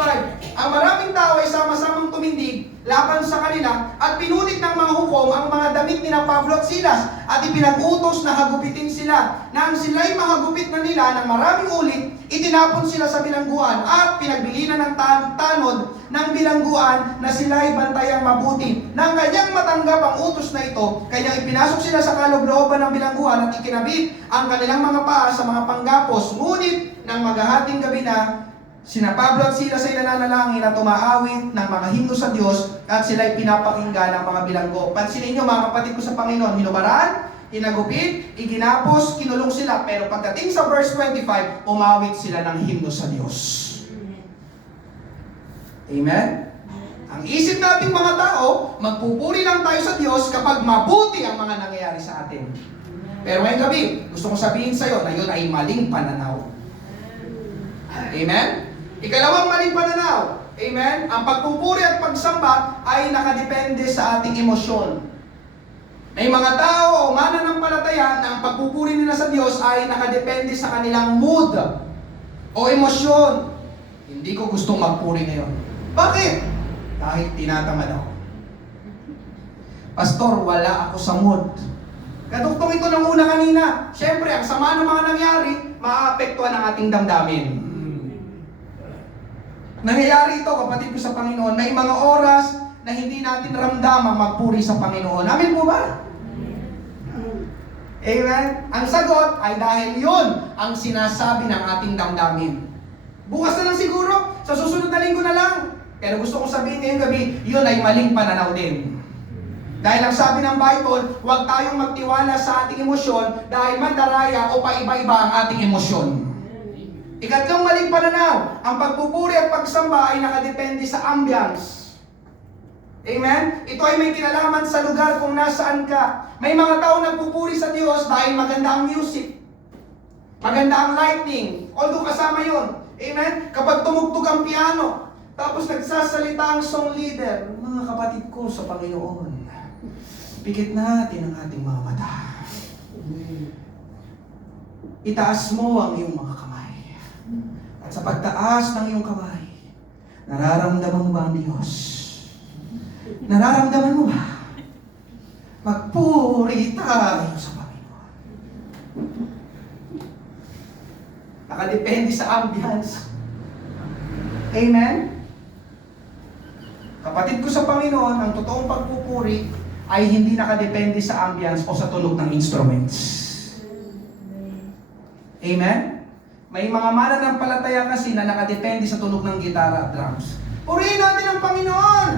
Ang maraming tao ay sama-samang tumindig laban sa kanila at pinunit ng mga hukom ang mga damit ni Pablo at Silas at ipinag-utos na hagupitin sila. Nang sila'y mahagupit na nila ng maraming ulit, itinapon sila sa bilangguan at pinagbilinan ng tanod ng bilangguan na sila'y bantayang mabuti. Nang kanyang matanggap ang utos na ito, kanyang ipinasok sila sa kaloob-looban ng bilangguan at ikinabit ang kanilang mga paa sa mga panggapos. Ngunit nang maghahating gabi na, sina Pablo at Silas ay nananalangin at tumaawit ng mga himno sa Diyos at sila'y pinapakinggan ng mga bilanggo. Pansinin nyo mga kapatid ko sa Panginoon, hinubaran, hinagupit, iginapos, kinulong sila. Pero pagdating sa verse 25, umawit sila ng himno sa Diyos. Amen? Ang isip nating mga tao, magpupuri lang tayo sa Diyos kapag mabuti ang mga nangyayari sa atin. Pero ngayong gabi, gusto kong sabihin sa iyo na yun ay maling pananaw. Amen? Ikalawang maling pananaw. Amen? Ang pagpupuri at pagsamba ay nakadepende sa ating emosyon. May mga tao o mananampalataya na ang pagpupuri nila sa Diyos ay nakadepende sa kanilang mood o emosyon. Hindi ko gustong magpuri ngayon. Bakit? Dahil tinatamad ako. Pastor, wala ako sa mood. Kaduktong ito ng una kanina. Siyempre, ang sama ng mga nangyari, maaapektuhan ang ating damdamin. Nangyayari ito, kapatid ko sa Panginoon, may mga oras na hindi natin ramdam ang magpuri sa Panginoon. Amin po ba? Amen? Ang sagot ay dahil yun ang sinasabi ng ating damdamin. Bukas na lang siguro, sa susunod na linggo na lang. Pero gusto kong sabihin ngayong gabi, yun ay maling pananaw din. Dahil ang sabi ng Bible, huwag tayong magtiwala sa ating emosyon dahil mandaraya o paiba-iba ang ating emosyon. Ikatlong maling pananaw, ang pagpupuri at pagsamba ay nakadepende sa ambience. Amen? Ito ay may kinalaman sa lugar kung nasaan ka. May mga tao nagpupuri sa Diyos dahil maganda ang music. Maganda ang lighting. Although kasama yun. Amen? Kapag tumugtog ang piano, tapos nagsasalita ang song leader, mga kapatid ko sa Panginoon, pikit natin ang ating mga mata. Itaas mo ang iyong mga kamay. At sa pagtaas ng iyong kamay, nararamdaman mo ba ang Diyos? Nararamdaman mo ba? Magpuri tayo sa Panginoon. Nakadepende sa ambience. Amen? Kapatid ko sa Panginoon, ang totoong pagpupuri ay hindi nakadepende sa ambience o sa tunog ng instruments. Amen? May mga mananampalataya kasi na nakadepende sa tunog ng gitara at drums. Purihin natin ang Panginoon!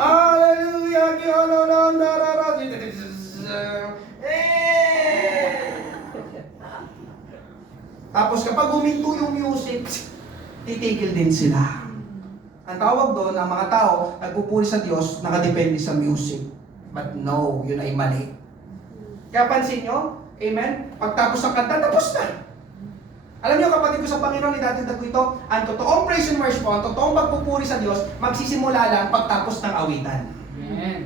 Hallelujah! Tapos kapag huminto yung music, titigil din sila. Ang tawag doon, ang mga tao, nagpupuri sa Diyos, nakadepende sa music. But no, yun ay mali. Kaya pansin nyo, amen? Pagtapos ng kanta, tapos na. Alam niyo, kapatid ko sa Panginoon, idatagdag ko ito, ang totoong praise and worship, ang totoong pagpupuri sa Diyos, magsisimula lang pagtapos ng awitan. Amen.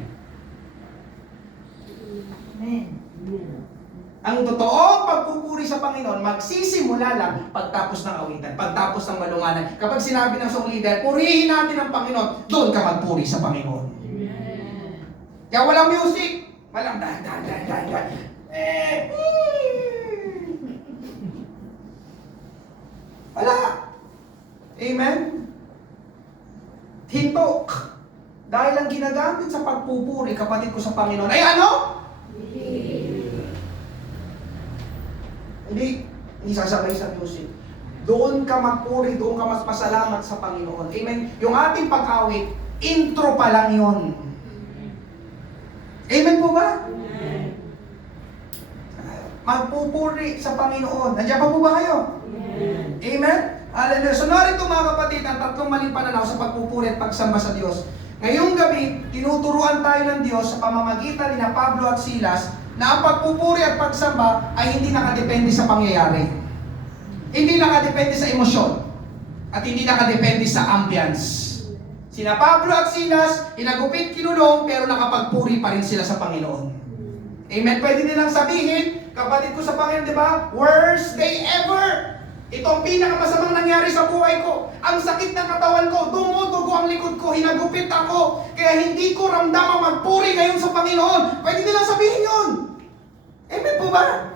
Amen. Ang totoong pagpupuri sa Panginoon, magsisimula lang pagtapos ng awitan, pagtapos ng malunganan. Kapag sinabi ng song leader, purihin natin ang Panginoon, doon ka magpuri sa Panginoon. Amen. Kaya walang music, walang wala. Amen? Hinto. Dahil ang ginagamit sa pagpupuri, kapatid ko sa Panginoon, ay ano? Hindi sasabay sa music. Doon ka magpuri, doon ka mas pasalamat sa Panginoon. Amen? Yung ating pag-awit, intro pa lang yun. Amen po ba? Magpupuri sa Panginoon. Nandiyan pa po ba kayo? Amen? Hallelujah. So narito mga kapatid, ang tatlong maling pananaw sa pagpupuri at pagsamba sa Diyos. Ngayong gabi, tinuturuan tayo ng Diyos sa pamamagitan ni Pablo at Silas na ang pagpupuri at pagsamba ay hindi nakadepende sa pangyayari. Hindi nakadepende sa emosyon. At hindi nakadepende sa ambience. Sina Pablo at Silas, inagupit kinulong, pero nakapagpuri pa rin sila sa Panginoon. Amen? Pwede nilang sabihin, kapatid ko sa Panginoon, di ba? Worst day ever! Ito ang pinakamasamang nangyari sa buhay ko. Ang sakit ng katawan ko, dumudugo ang likod ko, hinagupit ako. Kaya hindi ko ramdam ang magpuri ngayon sa Panginoon. Pwede nilang sabihin yun. Amen po ba?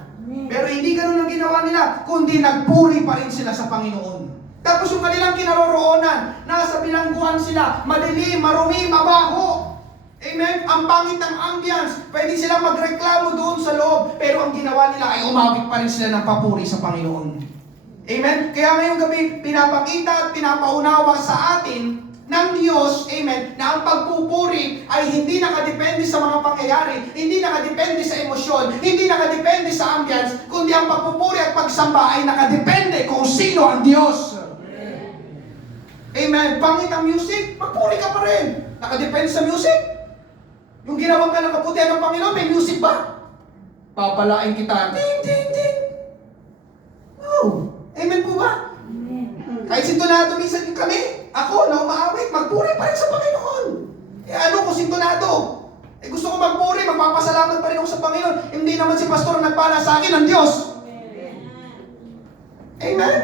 Pero hindi ganun ang ginawa nila, kundi nagpuri pa rin sila sa Panginoon. Tapos yung kanilang kinaroroonan, nasa bilangguan sila, madilim, marumi, mabaho. Amen? Ang pangit ng ambience, pwede silang magreklamo doon sa loob, pero ang ginawa nila ay umawit pa rin sila ng papuri sa Panginoon. Amen? Kaya ngayong gabi, pinapakita at pinapaunawa sa atin ng Diyos, amen, na ang pagpupuri ay hindi nakadepende sa mga pangyayari, hindi nakadepende sa emosyon, hindi nakadepende sa ambience, kundi ang pagpupuri at pagsamba ay nakadepende kung sino ang Diyos. Amen. Pangit ang music, magpuri ka pa rin. Nakadepende sa music. Yung ginawang ka ng kabutihan ng Panginoon, may music ba? Papalain kita. Ding, ding, ding. No. Amen po ba? Kahit sintonado minsan kami, ako na umaawit, magpuri pa rin sa Panginoon. Ano ko sintonado? Gusto ko magpuri, magpapasalamat pa rin ako sa Panginoon. Hindi naman si pastor nagpala sa akin ng Diyos. Amen?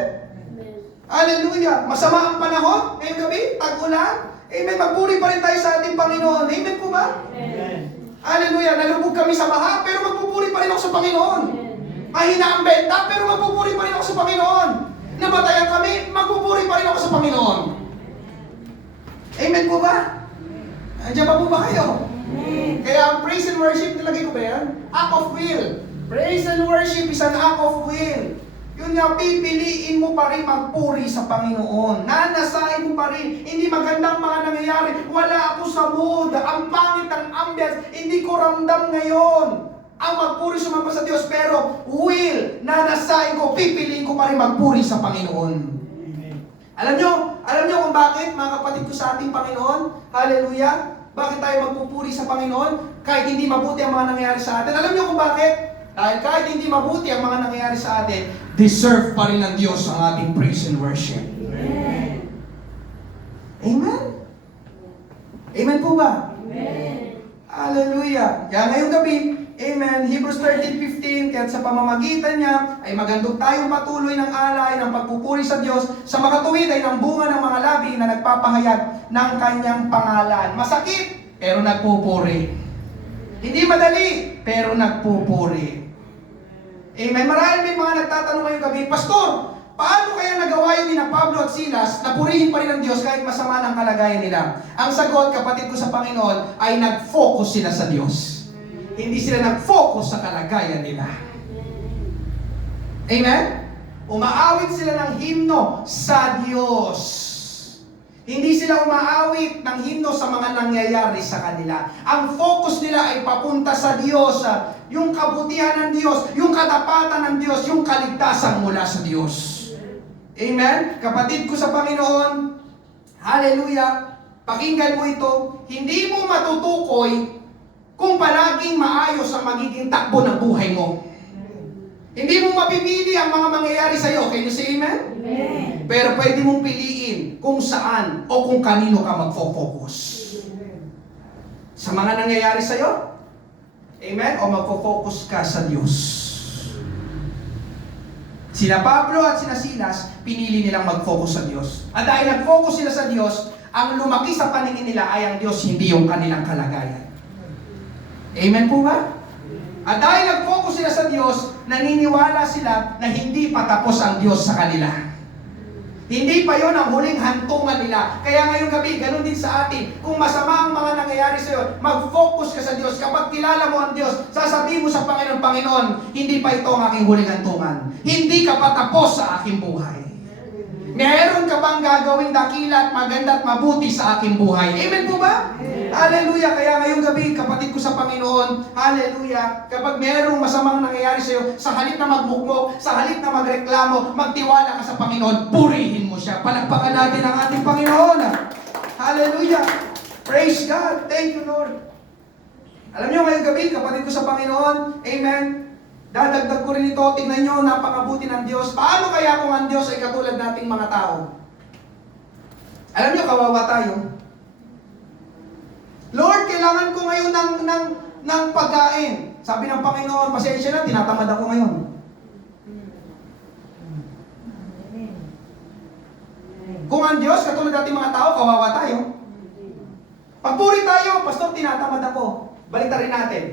Hallelujah. Masama ang panahon, ngayong gabi, tag-ulan. Amen, magpuri pa rin tayo sa ating Panginoon. Amen po ba? Hallelujah. Nalubog kami sa baha, pero magpupuri pa rin ako sa Panginoon. Mahina ang benta, pero magpupuri pa rin ako sa Panginoon. Namatayan kami, magpupuri pa rin ako sa Panginoon. Amen po ba? Andiyan pa po ba kayo? Kaya ang praise and worship, nilagay ko ba yan? Act of will. Praise and worship is an act of will. Yun nga, pipiliin mo pa rin magpuri sa Panginoon. Nanasain mo pa rin. Hindi magandang mga nangyayari. Wala ako sa mood. Ang pangit ang ambience. Hindi ko ramdam ngayon ang magpuri sumamba sa Diyos. Pero will, nanasain ko, pipiliin ko pa rin magpuri sa Panginoon. Alam nyo kung bakit, mga kapatid ko sa ating Panginoon? Hallelujah! Bakit tayo magpupuri sa Panginoon? Kahit hindi mabuti ang mga nangyayari sa atin. Alam nyo kung bakit? Dahil kahit hindi mabuti ang mga nangyayari sa atin, deserve pa rin ng Diyos ang ating praise and worship. Amen? Amen? Amen po ba? Amen. Hallelujah! Kaya ngayong gabi, Amen. Hebrews 13:15, kaya't sa pamamagitan niya ay magandog tayong patuloy ng alay ng pagpupuri sa Diyos, sa makatuwid ay ng bunga ng mga labi na nagpapahayag ng kanyang pangalan. Masakit, pero nagpupuri. Hindi madali, pero nagpupuri. Amen. Marahil may mga nagtatanong ngayong gabi, Pastor, paano kaya nagawa yung ni Pablo at Silas na purihin pa rin ng Diyos kahit masama ng kalagayan nila? Ang sagot, kapatid ko sa Panginoon, ay nag-focus sila sa Diyos. Hindi sila nag-focus sa kalagayan nila. Amen? Umaawit sila ng himno sa Diyos. Hindi sila umaawit ng himno sa mga nangyayari sa kanila. Ang focus nila ay papunta sa Diyos. Yung kabutihan ng Diyos, yung katapatan ng Diyos, yung kaligtasan mula sa Diyos. Amen? Kapatid ko sa Panginoon, hallelujah, pakinggan mo ito, hindi mo matutukoy kung palaging maayos ang magiging takbo ng buhay mo. Hindi mo mapipili ang mga mangyayari sa iyo. Can you say amen? Amen. Pero pwede mong piliin kung saan o kung kanino ka magfo-focus. Sa mga nangyayari sa iyo? Amen? O magfo-focus ka sa Diyos? Sina Pablo at sina Silas, pinili nilang mag-focus sa Diyos. At dahil nag-focus sila sa Diyos, ang lumaki sa paningin nila ay ang Diyos, hindi yung kanilang kalagayan. Amen po ba? At dahil nag-focus sila sa Diyos, naniniwala sila na hindi pa tapos ang Diyos sa kanila. Hindi pa yon ang huling hantungan nila. Kaya ngayong gabi, ganun din sa atin. Kung masama ang mga nangyayari sa iyo, mag-focus ka sa Diyos. Kapag kilala mo ang Diyos, sasabihin mo sa Panginoon, Panginoon, hindi pa ito ang aking huling hantungan. Hindi ka pa tapos sa aking buhay. Meron ka bang gagawing dakila at maganda at mabuti sa aking buhay? Amen po ba? Amen. Hallelujah! Kaya ngayong gabi, kapatid ko sa Panginoon, hallelujah! Kapag merong masamang nangyayari sa iyo, sa halip na magmukmok, sa halip na magreklamo, magtiwala ka sa Panginoon, purihin mo siya. Palakpakan natin ang ating Panginoon. Hallelujah! Praise God! Thank you, Lord! Alam niyo ngayong gabi, kapatid ko sa Panginoon, amen! Dadagdag ko rin ito, tingnan nyo, napakabuti ng Diyos. Paano kaya kung ang Diyos ay katulad nating mga tao? Alam nyo, kawawa tayo. Lord, kailangan ko ngayon ng pagkain. Sabi ng Panginoon, pasensya na, tinatamad ako ngayon. Kung ang Diyos, katulad nating mga tao, kawawa tayo. Pagpuri tayo, Pastor, tinatamad ako. Balik rin natin.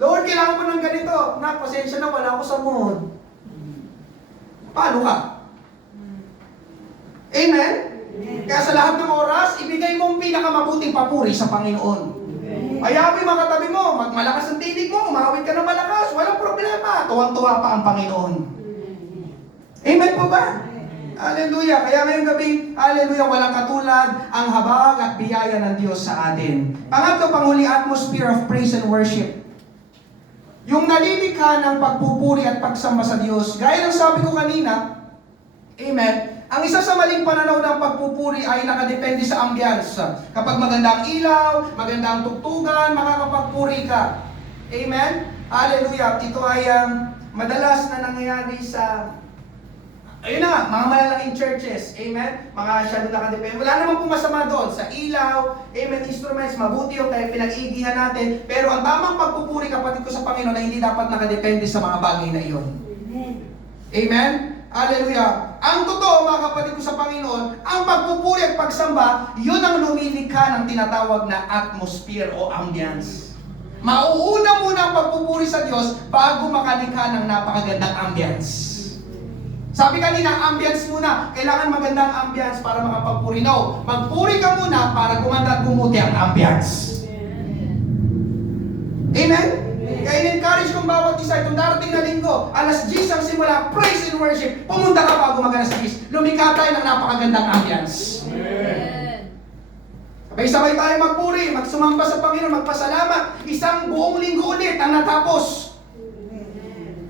Lord, kailangan ko ng ganito. Pasensya na, wala ako sa mood. Paano ka? Amen? Kaya sa lahat ng oras, ibigay mo ang pinakamabuting papuri sa Panginoon. Ayaw mo yung mga katabi mo, magmalakas ang tinig mo, umawit ka ng malakas, walang problema. Tuwang-tuwa pa ang Panginoon. Amen po ba? Hallelujah. Kaya ngayong gabi, hallelujah, walang katulad ang habag at biyaya ng Diyos sa atin. Pangatlo, panghuli, atmosphere of praise and worship. Yung nalilikha ng pagpupuri at pagsamba sa Diyos, gaya ng sabi ko kanina, amen, ang isa sa maling pananaw ng pagpupuri ay nakadepende sa ambience. Kapag maganda ang ilaw, maganda ang tugtugan, makakapagpuri ka. Amen? Hallelujah. Ito ay madalas na nangyayari sa, ayun na, mga malalaking churches. Amen? Mga shadow nakadepende. Wala naman pong masama doon. Sa ilaw, amen, instruments, mabuti yung kaya pinag-iigihan natin. Pero ang tamang pagpupuri, kapatid ko sa Panginoon, ay hindi dapat nakadepende sa mga bagay na iyon. Amen? Amen? Hallelujah. Ang totoo, mga kapatid ko sa Panginoon, ang pagpupuri at pagsamba, yun ang lumilikha ng tinatawag na atmosphere o ambience. Mauuna muna ang pagpupuri sa Diyos bago makalikha ng napakagandang ambience. Sabi kanina, ambience muna. Kailangan magandang ambience para makapagpuri. No, magpuri ka muna para gumanda at gumuti ang ambience. Amen? Kaya in-encourage kong bawat isa itong darating na linggo, alas 10 ang simula, praise and worship. Pumunta ka bago mag-alas 10. Lumikha tayo ng napakagandang ambience. Amen. Sabay-sabay tayo magpuri, magsumamba sa Panginoon, magpasalamat. Isang buong linggo ulit ang natapos.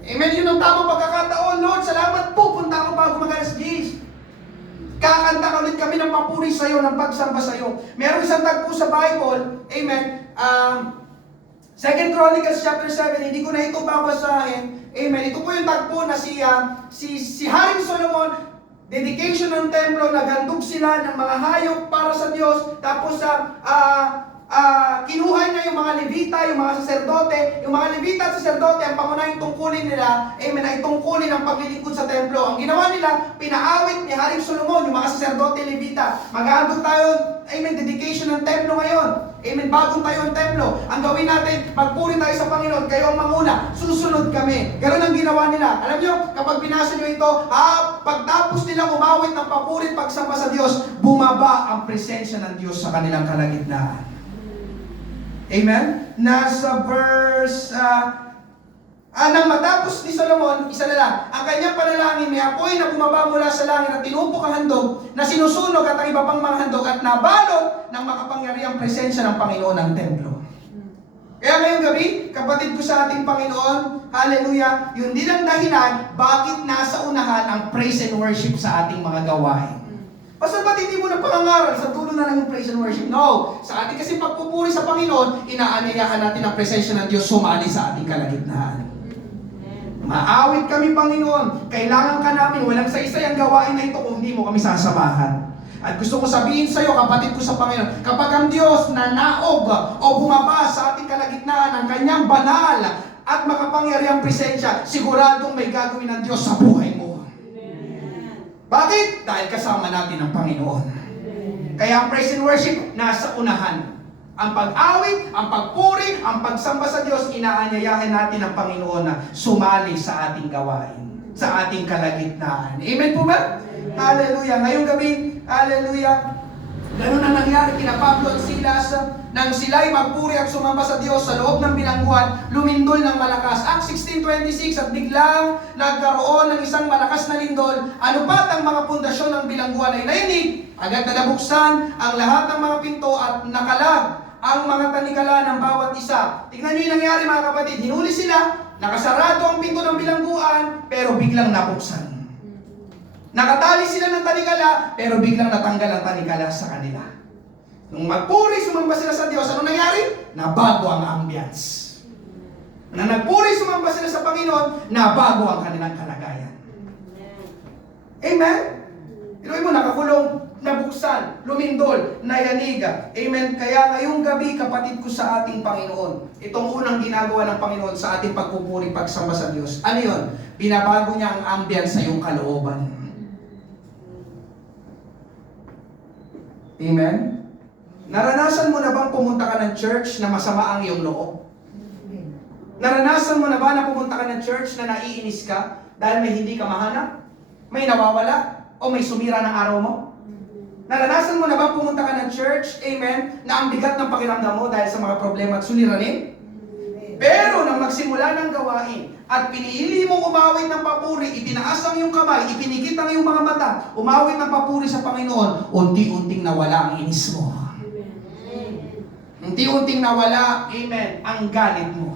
Amen, yun ang tamang pagkakataon. Lord, salamat po. Punta ako bago mag-alas 10. Kakanta ka ulit kami ng papuri sa iyo, ng pagsamba sa iyo. Meron isang tagpo sa Bible, amen, 2 Chronicles chapter 7, hindi ko na ito babasahin. Amen. Ito po yung tagpo na si Haring Solomon, dedication ng templo, naghandog sila ng mga hayop para sa Diyos. Tapos kinuha niya yung mga Levita, yung mga saserdote. Yung mga Levita at saserdote, ang pangunahing tungkulin nila, amen, ay tungkulin ang paglilingkod sa templo. Ang ginawa nila, pinaawit ni Haring Solomon, yung mga saserdote, Levita. Mag-aandog tayo, amen, dedication ng templo ngayon. Amen, bagong tayo ang templo. Ang gawin natin, magpuri tayo sa Panginoon, kayo ang manguna, susunod kami. Ganun ang ginawa nila. Alam nyo, kapag binasa nyo ito, pagtapos nilang umawit ng papuri at pagsamba sa Diyos, bumaba ang presensya ng Diyos sa kanilang kalagitnaan. Amen? Nasa verse, nang matapos ni Solomon, isa na lang, ang kanyang panalangin, may apoy na bumaba mula sa langit at tinupok ang handog na sinusunog at ang iba pang mga handog at nabalot ng makapangyarihang presensya ng Panginoon ng templo. Kaya ngayong gabi, kapatid ko sa ating Panginoon, hallelujah, yun din ang dahilan bakit nasa unahan ang praise and worship sa ating mga gawain. Basta ba't hindi mo na pangangaral sa dulo na lang yung praise and worship? No. Sa ating kasi pagpupuri sa Panginoon, inaanyayahan natin ang presensya ng Diyos sumali sa ating kalagitnaan. Maawit kami, Panginoon. Kailangan ka namin. Walang saysay ang gawain na ito kung hindi mo kami sasamahan. At gusto ko sabihin sa iyo, kapatid ko sa Panginoon, kapag ang Diyos na naog o bumaba sa ating kalagitnaan ng kanyang banal at makapangyarihang presensya, siguradong may gagawin ng Diyos sa buhay mo. Bakit? Dahil kasama natin ang Panginoon. Kaya ang praise and worship, nasa unahan. Ang pag-awit, ang pagpuri, ang pagsamba sa Diyos, inaanyayahan natin ang Panginoon na sumali sa ating gawain, sa ating kalagitnaan. Amen po ba? Hallelujah. Ngayong gabi, hallelujah, ganun ang nangyari kina Pablo at Silas. Nang sila'y magpuri at sumamba sa Diyos sa loob ng bilangguan, lumindol ng malakas. Acts 16:26, at biglang nagkaroon ng isang malakas na lindol. Ano pat ang mga pundasyon ng bilangguan ay nainig. Agad na nabuksan ang lahat ng mga pinto at nakalag ang mga tanikala ng bawat isa. Tignan nyo yung nangyari, mga kapatid. Hinuli sila, nakasarado ang pinto ng bilangguan, pero biglang nabuksan. Nakatali sila ng tanikala, pero biglang natanggal ang tanikala sa kanila. Nung magpuri, sumamba sila sa Diyos, ano nangyari? Nabago ang ambience. Nang nagpuri, sumamba sila sa Panginoon, nabago ang kanilang kalagayan. Amen? Inuwi mo, nakakulong, nabuksan, lumindol, nayaniga. Amen? Kaya ngayong gabi, kapatid ko sa ating Panginoon, itong unang ginagawa ng Panginoon sa ating pagpupuri, pagsamba sa Diyos. Ano yun? Binabago niya ang ambience sa iyong kalooban. Amen? Naranasan mo na bang pumunta ka ng church na masama ang iyong loob? Naranasan mo na ba na pumunta ka ng church na naiinis ka dahil may hindi ka mahanap? May nawawala? O may sumira ng araw mo? Naranasan mo na ba pumunta ka ng church, amen, na ang bigat ng pakiramdam mo dahil sa mga problema at suliranin? Pero nang magsimula ng gawain at pinili mong umawit ng papuri, itinaas ang iyong kamay, ipinigit ang iyong mga mata, umawit ng papuri sa Panginoon, unti-unting nawala ang inis mo. Unti-unting nawala, amen, ang galit mo.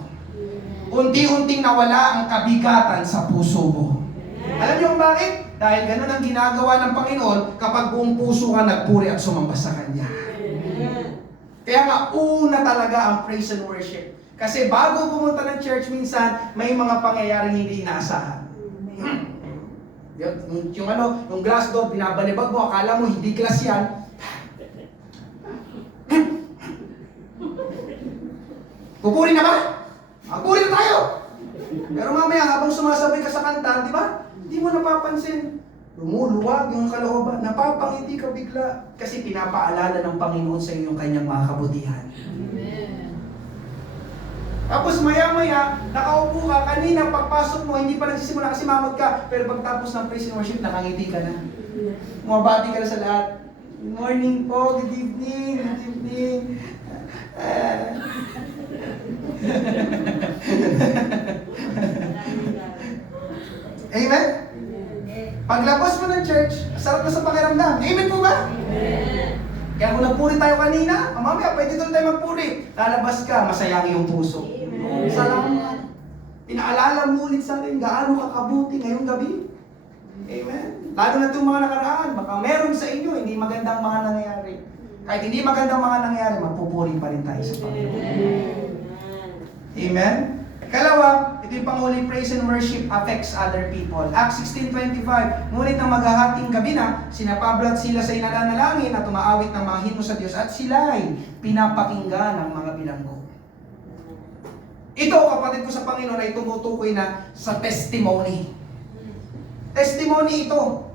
Unti-unting nawala ang kabigatan sa puso mo. Alam niyo kung bakit? Dahil ganun ang ginagawa ng Panginoon kapag buong puso ka nagpuri at sumamba sa Kanya. Kaya nga, una talaga ang praise and worship. Kasi bago pumunta ng church, minsan, may mga pangyayaring hindi inaasahan. Yung glass door, binabalibag mo, akala mo hindi glass yan. Pupuri na ba? Magpuri na tayo! Pero mamaya, habang sumasabay ka sa kanta, di ba? Hindi mo napapansin. Lumuluwag yung kalooban. Napapangiti ka bigla. Kasi pinapaalala ng Panginoon sa iyo yung kanyang mga kabutihan. Amen. Tapos maya-maya, nakaupo ka. Kanina, pagpasok mo, hindi pa nagsisimula kasi mamot ka. Pero pagtapos ng praise and worship, nakangiti ka na. Mabati ka na sa lahat. Good morning po, good evening, good evening. Amen? Paglabas mo ng church, sarap na sa pakiramdam. Amen po ba? Amen. Kaya kung nagpuri tayo kanina, mamaya pwede doon tayo magpuri. Lalabas ka, masaya ang iyong puso. Amen. Salamat. Pinaalala mo ulit sa akin, gaano kakabuti ngayong gabi. Amen. Lalo na itong mga nakaraan, baka meron sa inyo, hindi magandang mga nangyayari. Kahit hindi magandang mga nangyayari, magpupuri pa rin tayo sa Panginoon. Amen. Amen? Ikalawa, ito yung panghuli, praise and worship affects other people. Acts 16:25, ngunit nang maghahating gabi na, sina Pablo at Silas ay nananalangin at umaawit ng mga himno sa Diyos at sila ay pinapakinggan ng mga bilanggo. Ito, kapatid ko sa Panginoon, ay tumutukoy na sa testimony. Testimony ito.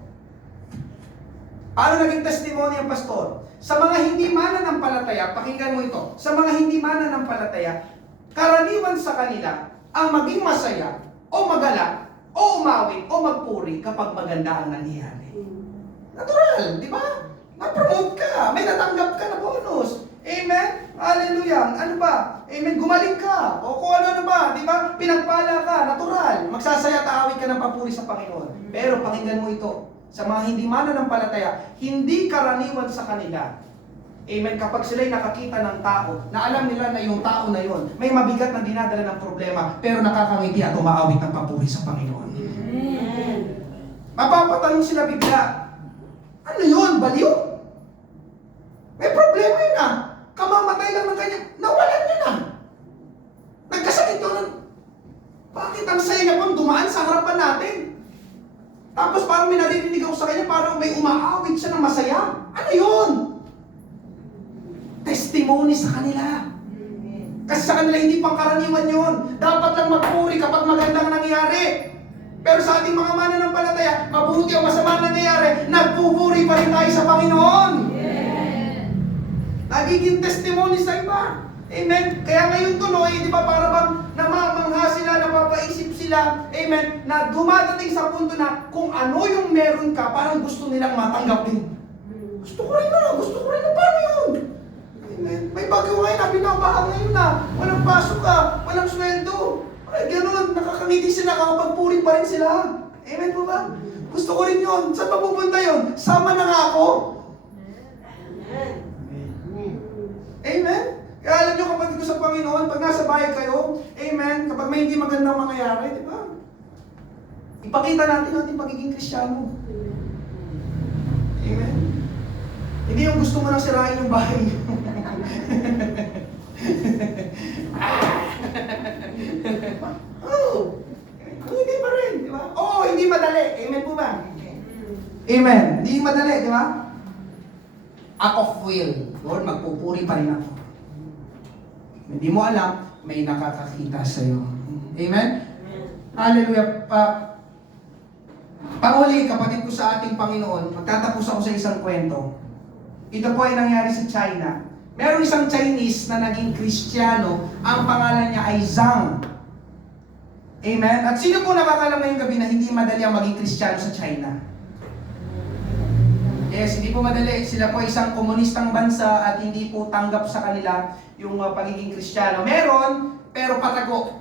Paano naging testimony ang pastor? Sa mga hindi mananampalataya, pakinggan mo ito, sa mga hindi mananampalataya, karaniwan sa kanila ang maging masaya o magalak o umawit o magpuri kapag maganda ang nangyayari. Natural, di ba? Na-promote ka, may natanggap ka na bonus. Amen? Hallelujah. Ano ba? Amen. Gumaling ka. O kung ano ba, di ba? Pinagpala ka, natural. Magsasaya, taawit ka ng papuri sa Panginoon. Pero pakinggan mo ito, sa mga hindi mananampalataya, hindi karaniwan sa kanila. Amen. Kapag sila'y nakakita ng tao, na alam nila na yung tao na yun, may mabigat na dinadala ng problema, pero nakakangiti at umaawit ng papuri sa Panginoon. Amen. Mapapatanong sila bigla, ano yun? Baliw? May problema yun ah. Kamamatay lang ng kanya. Nawalan niya na. Nagkasakit yun. Bakit ang saya niya pang dumaan sa harapan natin? Tapos parang may narinig ako sa kanya, parang may umaawit siya ng masaya. Ano yun? Testimony sa kanila. Kasi sa kanila hindi pang karaniwan yun. Dapat lang magpuri kapag magandang nangyayari. Pero sa ating mga mananampalataya, mabuti o masama nangyayari, nagpupuri pa rin tayo sa Panginoon. Nagiging testimony sa iba. Amen? Kaya ngayon tuloy, di ba, para bang namamangha sila, napapaisip sila, amen, na dumadating sa punto na kung ano yung meron ka, parang gusto nilang matanggap din. Gusto ko rin na, paano yun? Amen? May bagyo ngayon na, binabahan ngayon na, walang pasok ka, walang sweldo. Ay, gano'n, nakakangiti sila, kakapagpuri pa rin sila. Amen po ba? Gusto ko rin yun. Saan pa pupunta yun? Sama na nga ako. Amen? Kaya alam nyo, kapatid ko sa Panginoon, pag nasa bahay kayo, amen, kapag may hindi magandang mangyayari, di ba? Ipakita natin ating pagiging Kristiyano. Amen? Hindi yung gusto mo nang sirain yung bahay nyo. Oh, hindi pa rin, di ba? Oh, hindi madali. Amen po ba? Amen. Hindi madali, di ba? Act of will. Lord, magpupuri pa rin ako. Hindi mo alam, may nakakakita sa iyo. Amen? Hallelujah. Panghuli, kapatid ko sa ating Panginoon, magtatapos ako sa isang kwento. Ito po ay nangyari sa China. Merong isang Chinese na naging Kristiyano, ang pangalan niya ay Zhang. Amen? At sino po nakakalam ngayong gabi na hindi madali ang maging Kristiyano sa China? Yes, hindi po madali. Sila po isang komunistang bansa at hindi po tanggap sa kanila yung pagiging Kristiyano. Meron, pero patago.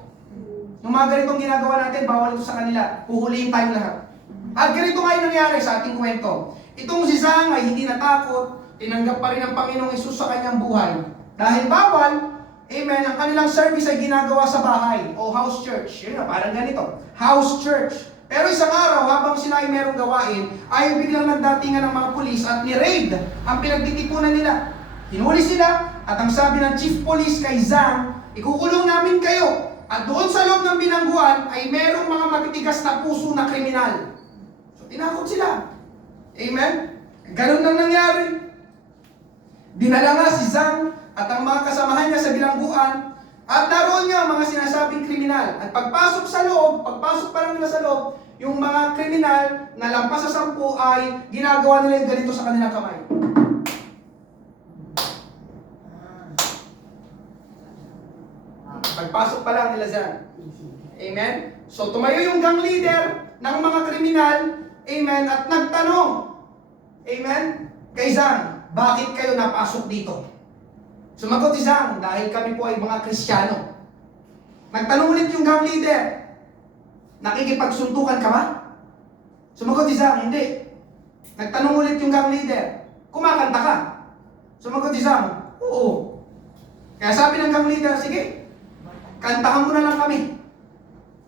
Yung mga ganitong ginagawa natin, bawal ito sa kanila. Huhulihin tayong lahat. At ganito nga yung nangyari sa ating kwento. Itong si Zhang ay hindi natakot, tinanggap pa rin ang Panginoong Hesus sa kanyang buhay. Dahil bawal, amen, ang kanilang service ay ginagawa sa bahay o house church. Yun na, parang ganito. House church. Pero isang araw, habang sila ay merong gawain, ay biglang nagdatingan ng mga pulis at ni-raid ang pinagtitipunan nila. Hinuli sila at ang sabi ng chief police kay Zhang, ikukulong namin kayo. At doon sa loob ng bilangguan ay merong mga matitigas na puso na kriminal. So tinakot sila. Amen? Ganun nang nangyari. Dinala nga si Zhang at ang mga kasamahan niya sa bilangguan at naroon nga mga sinasabing kriminal. At pagpasok pa lang nila sa loob, yung mga kriminal na lampas sa 10 ay ginagawa nila yung ganito sa kanilang kamay. Pagpasok pa lang nila dyan. Amen? So tumayo yung gang leader ng mga kriminal, amen, at nagtanong, amen, kay Zhang, bakit kayo napasok dito? Sumagot si Zhang, dahil kami po ay mga Kristiyano. Nagtanong ulit yung gang leader, nakikipagsuntukan ka ba? Sumagot si Zhang, hindi. Nagtanong ulit yung gang leader, kumakanta ka? Sumagot si Zhang, oo. Kaya sabi ng gang leader, sige, kantahan mo na lang kami.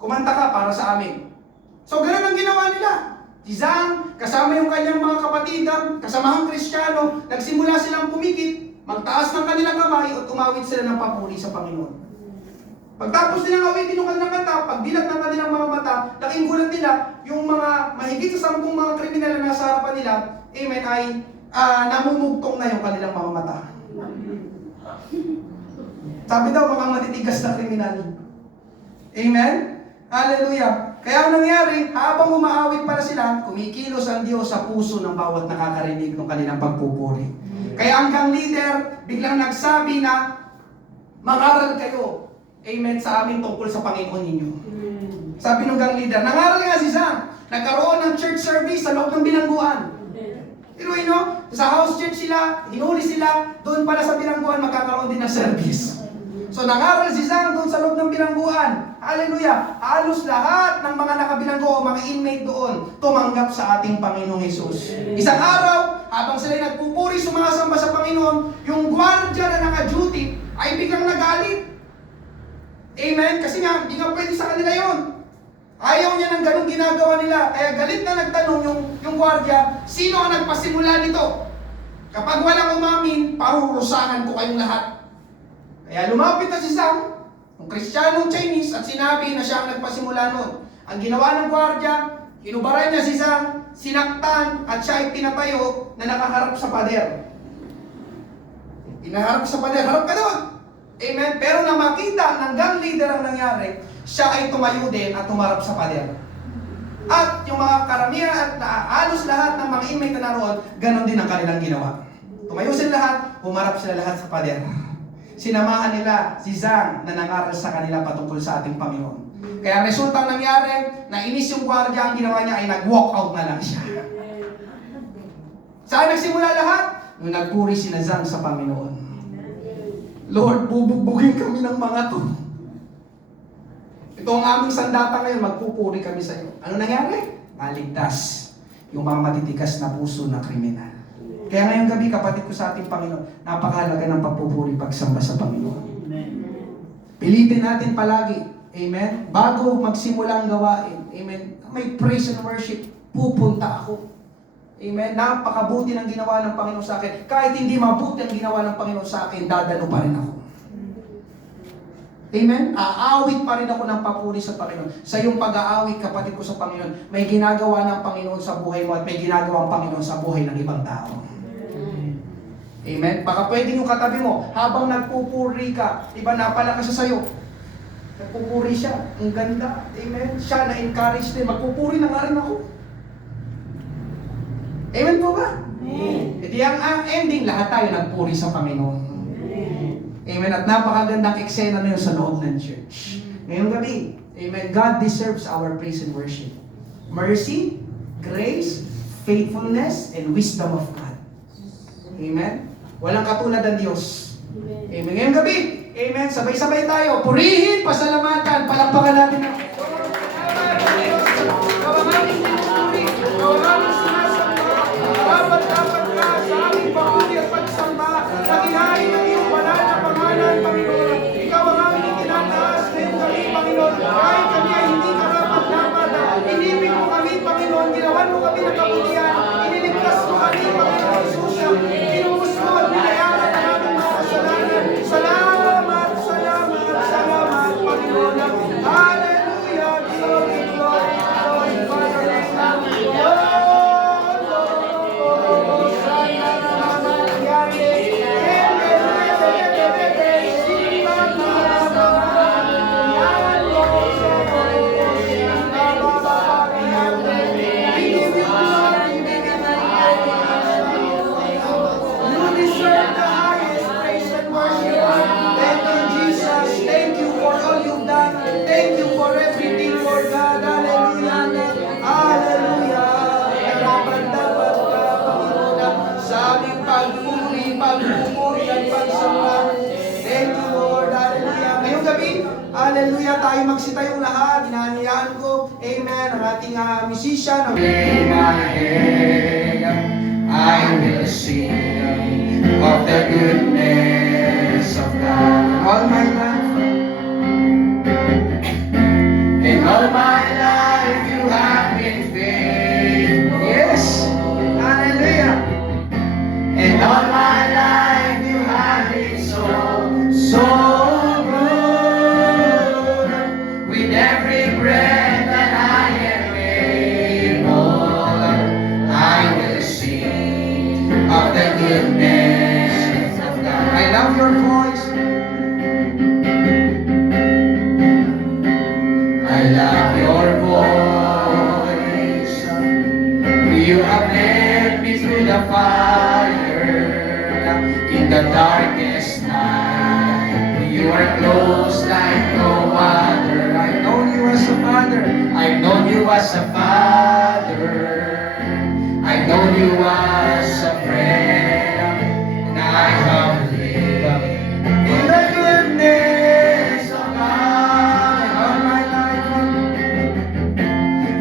Kumanta ka para sa amin. So ganun ang ginawa nila. Si Zhang, kasama yung kanyang mga kapatid, kasamahang Kristiyano, nagsimula silang pumikit, magtaas ng kanilang kamay at umawit sila ng papuri sa Panginoon. Pagtapos nilang awitin yung kanilang kanta, pagdilat ng kanilang mga mata, laking gulat nila, yung mga mahigit sa 10 mga kriminal na nasa harapan nila, amen, ay namumugtong na yung kanilang mga mata. Sabi daw, mga matitigas na kriminal. Amen? Hallelujah. Kaya ang nangyari, habang umaawit para sila, kumikilos ang Diyos sa puso ng bawat nakakarinig ng kanilang pagpupuri. Kaya ang gang leader, biglang nagsabi na, mangaral kayo. Amen sa amin tungkol sa Panginoon ninyo. Sabi ng gang leader, nangaral nga si Sam. Nagkaroon ng church service sa loob ng bilangguan. Tinuin nyo, sa house church sila, hinuli sila, doon pala sa bilangguan magkakaroon din ng service. So nangaral si Sam doon sa loob ng bilangguan. Hallelujah! Halos lahat ng mga nakabilanggo, mga inmate doon, tumanggap sa ating Panginoong Jesus. Isang araw, habang sila'y nagpupuri, sumasamba sa Panginoon, yung gwardiya na naka-duty ay biglang nagalit. Amen? Kasi nga, hindi nga pwede sa kanila yon. Ayaw niya ng ganung ginagawa nila. Kaya galit na nagtanong yung gwardiya, sino ang nagpasimula nito? Kapag walang umamin, parurusahan ko kayong lahat. Kaya lumapit na si Sam, ang Kristiyanong Chinese, at sinabi na siya ang nagpasimula nun. Ang ginawa ng gwardiya, inubaran niya si Sam, sinaktan, at siya ay pinatayo na nakaharap sa pader. Pinaharap sa pader, harap ka doon! Amen? Pero na makita ng gang leader ang nangyari, siya ay tumayo din at tumarap sa pader. At yung mga karamihan at halos lahat ng mga inmate na naroon, ganon din ang kanilang ginawa. Tumayo sila lahat, humarap sila lahat sa pader. Sinamahan nila si Zhang na nangaral sa kanila patungkol sa ating Panginoon. Kaya ang resulta ng nangyari, nainis yung gwardiya, ang ginawa niya ay nag-walk out na lang siya. Saan nagsimula lahat? Nung nagpuri si Zhang sa Panginoon. Lord, bubugbugin kami ng mga to. Ito ang aming sandata ngayon, magpupuri kami sa iyo. Ano nangyari? Naligtas yung mga matitikas na puso na kriminal. Kaya ngayong gabi, kapatid ko sa ating Panginoon, napakahalaga ng pagpupuri, pagsamba sa Panginoon. Pilitin natin palagi, amen? Bago magsimula ang gawain, amen? May praise and worship, pupunta ako. Amen? Napakabuti ng ginawa ng Panginoon sa akin. Kahit hindi mabuti ang ginawa ng Panginoon sa akin, dadalo pa rin ako. Amen? Aawit pa rin ako ng papuri sa Panginoon. Sa iyong pag-aawit, kapatid ko sa Panginoon, may ginagawa ng Panginoon sa buhay mo at may ginagawa ang Panginoon sa buhay ng ibang tao. Amen? Baka pwede yung katabi mo, habang nagpupuri ka, iba napalakas siya sa'yo. Nagpupuri siya, ang ganda. Amen? Siya na-encourage din, magpupuri na nga rin ako. Amen po ba? Amen. Ito ang ending, lahat tayo nagpuri sa Panginoon. Amen. At napakagandang eksena na yun sa loob ng church. Ngayong gabi, amen, God deserves our praise and worship. Mercy, grace, faithfulness, and wisdom of God. Amen. Walang katulad ng Diyos. Amen. Ngayong gabi, amen, sabay-sabay tayo. Purihin, pasalamatan, palakpakan natin ang dapat ka sa aming pagpuli at pagsamba. Nakihain ng iyong banal na pangalan, Panginoon. Ikaw ang aming itinataas ngayong gabi, Panginoon. Kahit kami ay hindi karapat-dapat, inibig mo kami, Panginoon. Ginawan mo kami ng kabutihan. Iniligtas mo kami, Panginoon Jesus. Tinubos mo at binayaran ang aming mga kasalanan. Salamat, salamat, salamat, Panginoon. Hallelujah, glory, glory, glory, Father, hallelujah, tayo magsitayong lahat. Hinahayaan ko, amen, ang ating musician. I will sing of the goodness of God. All my life, in all my life you have been faithful. Yes, hallelujah. In all my life you have been so, so good. In the darkest night, you are close like no other. I've known you as a father. I've known you as a father. I've known you as a friend. And I have lived in the goodness of God.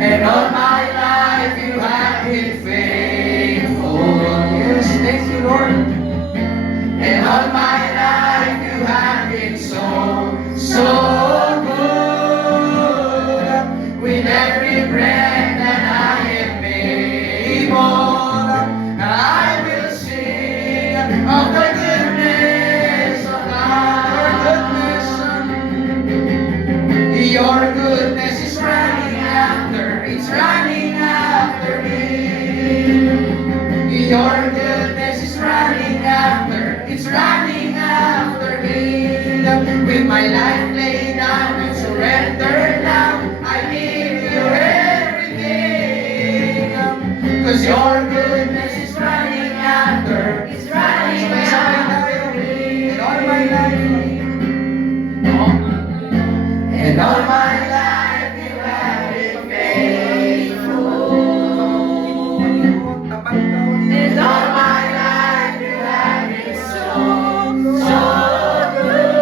And all my life you have been faithful. Yes, thank you, Lord. And all my life you have been so, so good. With every breath that I am able, I will sing of the goodness of God. Your goodness is running after, it's running after me. Your goodness is running after, it's running after me. With my life laid down and surrendered now, I give you everything. Cause your goodness is running after, it's running after me. And all my life, and all my life you have been faithful. And all my life you have been so, so good.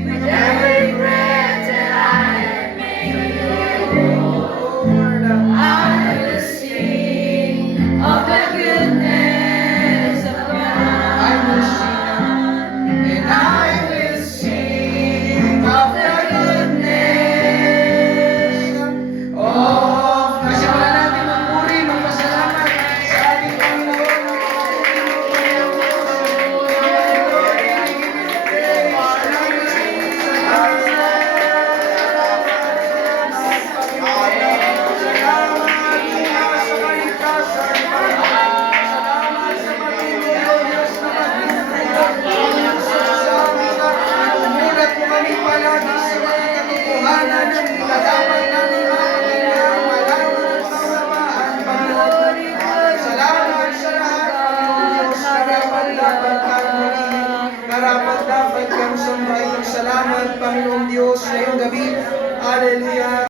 With every breath that I am able, I will sing of the goodness of God. I will sing, and I will sing of the goodness of God. Simulan natin magpuri, magpasalamat sa ating Panginoon. Umulat mo kami palagi sa mga katotohanan ng dapat namin mapakinggan, malaman at maunawaan, Panginoon. Salamat sa lahat, Panginoon Diyos, karapat-dapat kang muli, karapat-dapat kang sambahin. Salamat, Panginoon Diyos, ngayong gabi. Hallelujah.